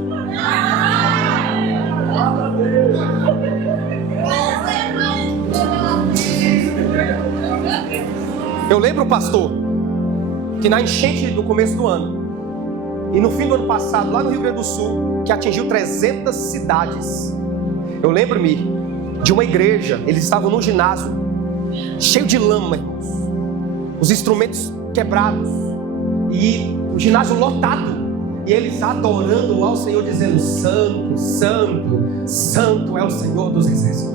Eu lembro, pastor, que na enchente do começo do ano e no fim do ano passado, lá no Rio Grande do Sul, que atingiu 300 cidades, eu lembro-me de uma igreja, eles estavam num ginásio cheio de lama, irmãos, os instrumentos quebrados e o ginásio lotado, e eles adorando ao Senhor, dizendo: Santo, Santo, Santo é o Senhor dos exércitos.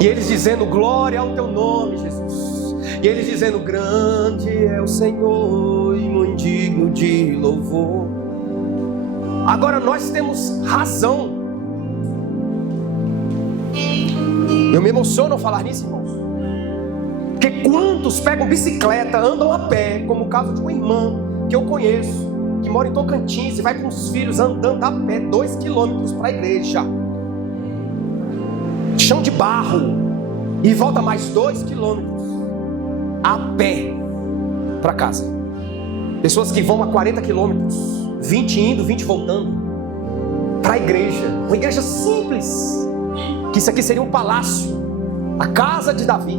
E eles dizendo: glória ao teu nome, Jesus. E eles dizendo: grande é o Senhor e muito digno de louvor. Agora nós temos razão. Eu me emociono ao falar nisso, irmãos, porque quantos pegam bicicleta, andam a pé, como o caso de uma irmã que eu conheço, que mora em Tocantins, e vai com os filhos andando a pé 2 quilômetros para a igreja, chão de barro, e volta mais 2 quilômetros a pé para casa. Pessoas que vão a 40 quilômetros, 20 indo, 20 voltando para a igreja, uma igreja simples, que isso aqui seria um palácio, a casa de Davi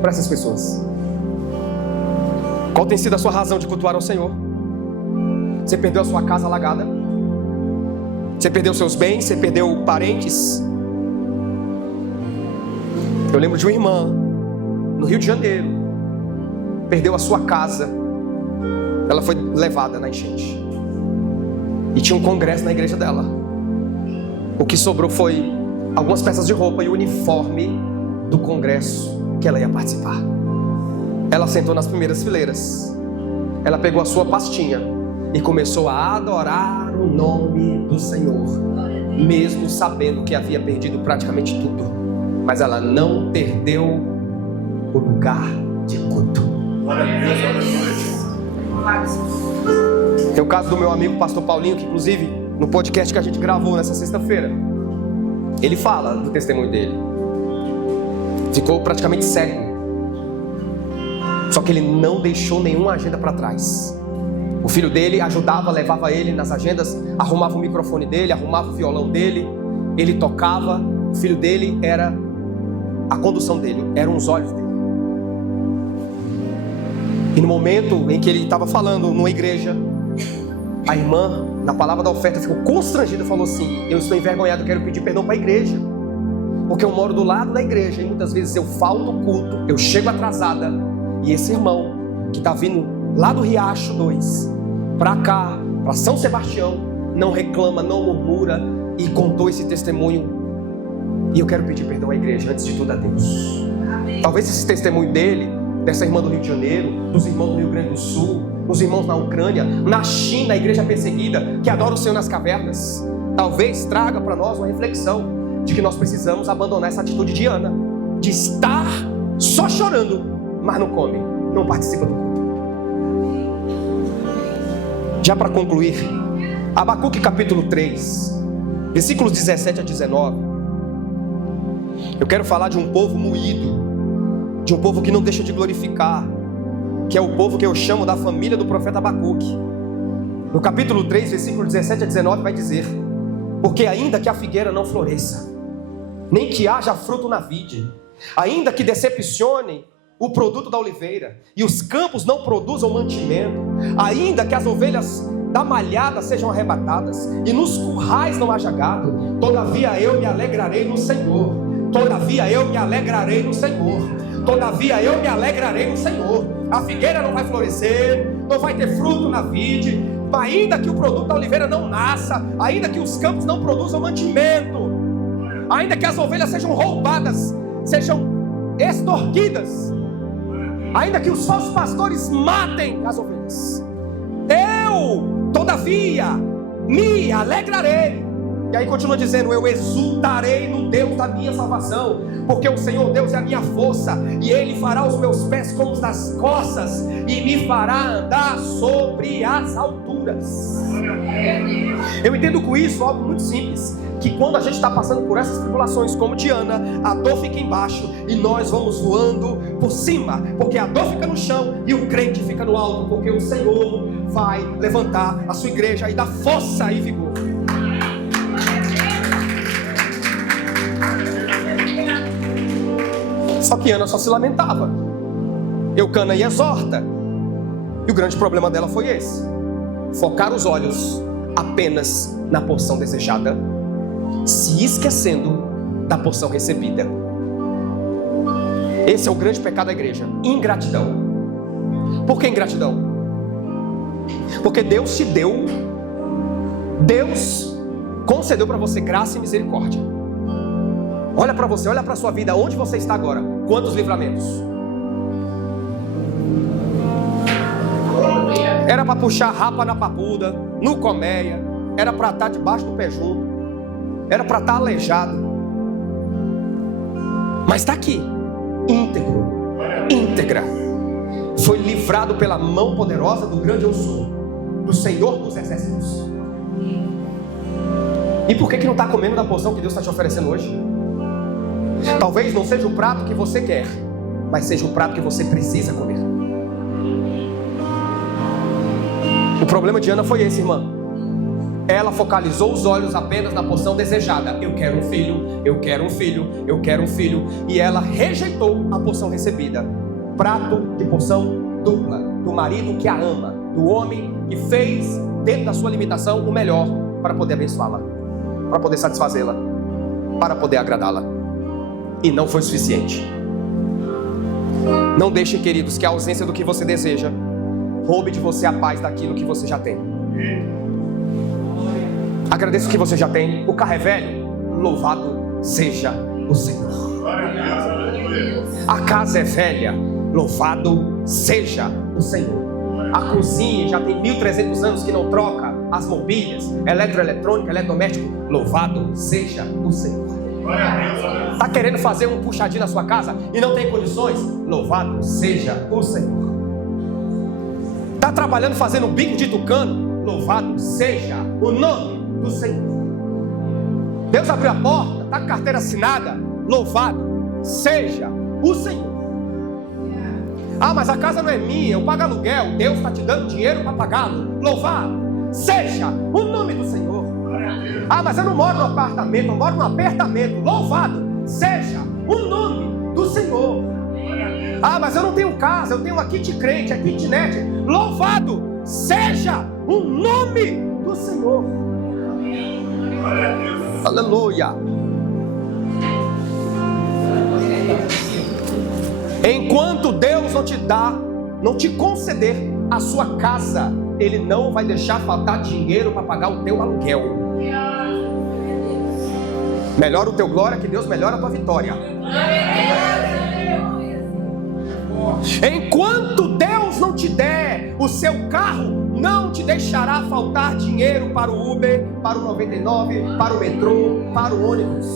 para essas pessoas. Qual tem sido a sua razão de cultuar ao Senhor? Você perdeu a sua casa alagada? Você perdeu seus bens? Você perdeu parentes? Eu lembro de uma irmã no Rio de Janeiro, perdeu a sua casa. Ela foi levada na enchente e tinha um congresso na igreja dela. O que sobrou foi algumas peças de roupa e o uniforme do congresso que ela ia participar. Ela sentou nas primeiras fileiras, ela pegou a sua pastinha e começou a adorar o nome do Senhor, mesmo sabendo que havia perdido praticamente tudo, mas ela não perdeu o lugar de culto. Tem o caso do meu amigo pastor Paulinho, que inclusive no podcast que a gente gravou nessa sexta-feira, ele fala do testemunho dele. Ficou praticamente cego, só que ele não deixou nenhuma agenda para trás. O filho dele ajudava, levava ele nas agendas, arrumava o microfone dele, arrumava o violão dele, ele tocava. O filho dele era a condução dele, eram os olhos dele. E no momento em que ele estava falando numa igreja, a irmã, na palavra da oferta, ficou constrangida e falou assim: eu estou envergonhado, eu quero pedir perdão para a igreja, porque eu moro do lado da igreja e muitas vezes eu falto o culto, eu chego atrasada, e esse irmão que está vindo lá do Riacho 2 para cá, para São Sebastião, não reclama, não murmura, e contou esse testemunho. E eu quero pedir perdão à igreja, antes de tudo a Deus. Amém. Talvez esse testemunho dele, dessa irmã do Rio de Janeiro, dos irmãos do Rio Grande do Sul, os irmãos na Ucrânia, na China, a igreja perseguida, que adora o Senhor nas cavernas, talvez traga para nós uma reflexão de que nós precisamos abandonar essa atitude de Ana, de estar só chorando, mas não come, não participa do culto. Já para concluir, Abacuque capítulo 3, versículos 17 a 19. Eu quero falar de um povo moído, de um povo que não deixa de glorificar, que é o povo que eu chamo da família do profeta Abacuque. No capítulo 3, versículo 17 a 19 vai dizer: porque ainda que a figueira não floresça, nem que haja fruto na vide, ainda que decepcione o produto da oliveira, e os campos não produzam mantimento, ainda que as ovelhas da malhada sejam arrebatadas, e nos currais não haja gado, todavia eu me alegrarei no Senhor, todavia eu me alegrarei no Senhor, todavia eu me alegrarei no Senhor. A figueira não vai florescer, não vai ter fruto na vide, ainda que o produto da oliveira não nasça, ainda que os campos não produzam mantimento, ainda que as ovelhas sejam roubadas, sejam extorquidas, ainda que os falsos pastores matem as ovelhas, eu, todavia, me alegrarei. E aí continua dizendo: eu exultarei no Deus da minha salvação, porque o Senhor Deus é a minha força, e Ele fará os meus pés como os das costas, e me fará andar sobre as alturas. Eu entendo com isso algo muito simples, que quando a gente está passando por essas tribulações como Diana, a dor fica embaixo e nós vamos voando por cima, porque a dor fica no chão e o crente fica no alto, porque o Senhor vai levantar a sua igreja e dar força e vigor. Só que Ana só se lamentava, Eucana e exorta, e o grande problema dela foi esse: focar os olhos apenas na porção desejada, se esquecendo da porção recebida. Esse é o grande pecado da igreja: ingratidão. Por que ingratidão? Porque Deus te deu, Deus concedeu para você graça e misericórdia. Olha para você, olha para a sua vida, onde você está agora, quantos livramentos? Era para puxar rapa na papuda, no colmeia, era para estar debaixo do pé junto, era para estar aleijado, mas está aqui, íntegro, íntegra, foi livrado pela mão poderosa do grande eu sou, do Senhor dos exércitos. E por que não está comendo da porção que Deus está te oferecendo hoje? Talvez não seja o prato que você quer, mas seja o prato que você precisa comer. O problema de Ana foi esse, irmã. Ela focalizou os olhos apenas na porção desejada. Eu quero um filho, eu quero um filho, eu quero um filho. E ela rejeitou a porção recebida. Prato de porção dupla, do marido que a ama, do homem que fez, dentro da sua limitação, o melhor para poder abençoá-la, para poder satisfazê-la, para poder agradá-la. E não foi suficiente. Não deixem, queridos, que a ausência do que você deseja roube de você a paz daquilo que você já tem. Agradeça o que você já tem. O carro é velho, louvado seja o Senhor. A casa é velha, louvado seja o Senhor. A cozinha já tem 1.300 anos que não troca as mobílias, eletroeletrônica, eletrodoméstico, louvado seja o Senhor. Está querendo fazer um puxadinho na sua casa e não tem condições? Louvado seja o Senhor. Está trabalhando fazendo um bico de tucano? Louvado seja o nome do Senhor. Deus abriu a porta, está com carteira assinada? Louvado seja o Senhor. Ah, mas a casa não é minha, eu pago aluguel. Deus está te dando dinheiro para pagá-lo. Louvado seja o nome do Senhor. Ah, mas eu não moro no apartamento, eu moro no apertamento. Louvado seja o nome do Senhor. Ah, mas eu não tenho casa, eu tenho uma kit crente, a kitnet. Louvado seja o nome do Senhor. Aleluia. Enquanto Deus não te dá, não te conceder a sua casa, Ele não vai deixar faltar dinheiro para pagar o teu aluguel. Melhora o teu glória, que Deus melhora a tua vitória. Enquanto Deus não te der o seu carro, não te deixará faltar dinheiro para o Uber, para o 99, para o metrô, para o ônibus.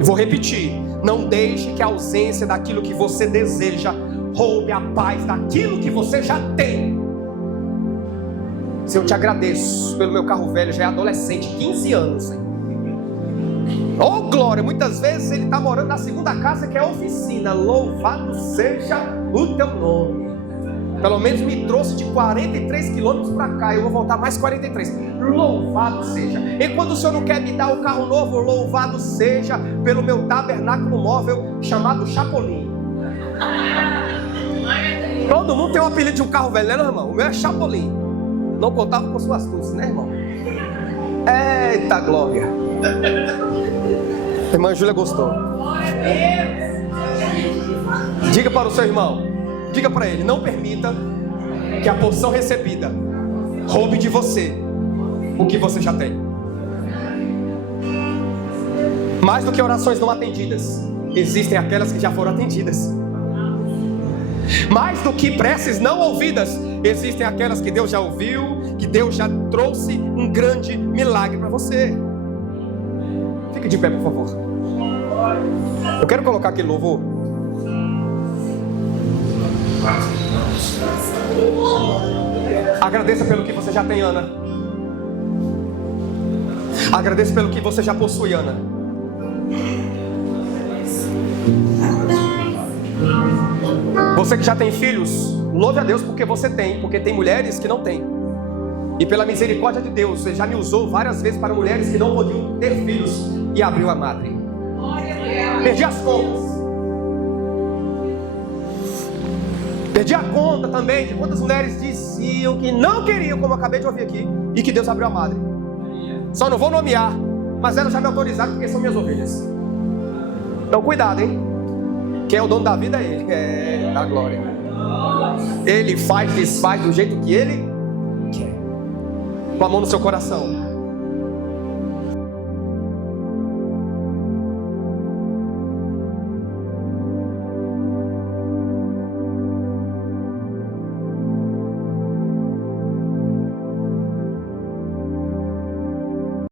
Vou repetir: não deixe que a ausência daquilo que você deseja roube a paz daquilo que você já tem. Senhor, eu te agradeço pelo meu carro velho, já é adolescente, 15 anos, Senhor. Oh glória, muitas vezes ele está morando na segunda casa, que é a oficina. Louvado seja o teu nome. Pelo menos me trouxe de 43 quilômetros para cá. Eu vou voltar mais 43. Louvado seja. Enquanto o Senhor não quer me dar um carro novo, louvado seja pelo meu tabernáculo móvel chamado Chapolin. Todo mundo tem um apelido de um carro velho, né, irmão? O meu é Chapolin. Não contava com suas astúcias, né, irmão? Eita glória. Irmã Júlia gostou. Diga para o seu irmão, diga para ele: não permita que a porção recebida roube de você o que você já tem. Mais do que orações não atendidas, existem aquelas que já foram atendidas. Mais do que preces não ouvidas, existem aquelas que Deus já ouviu, que Deus já trouxe um grande milagre para você. Fique de pé, por favor. Eu quero colocar aquele louvor. Agradeça pelo que você já tem, Ana. Agradeça pelo que você já possui, Ana. Você que já tem filhos, louve a Deus porque você tem, porque tem mulheres que não têm. E pela misericórdia de Deus, Ele já me usou várias vezes para mulheres que não podiam ter filhos e abriu a madre. Perdi as contas. Perdi a conta também de quantas mulheres diziam que não queriam, como eu acabei de ouvir aqui, e que Deus abriu a madre. Só não vou nomear, mas elas já me autorizaram porque são minhas ovelhas. Então cuidado, hein? Quem é o dono da vida é Ele. É da glória. Ele faz, desfaz do jeito que Ele quer. Com a mão no seu coração.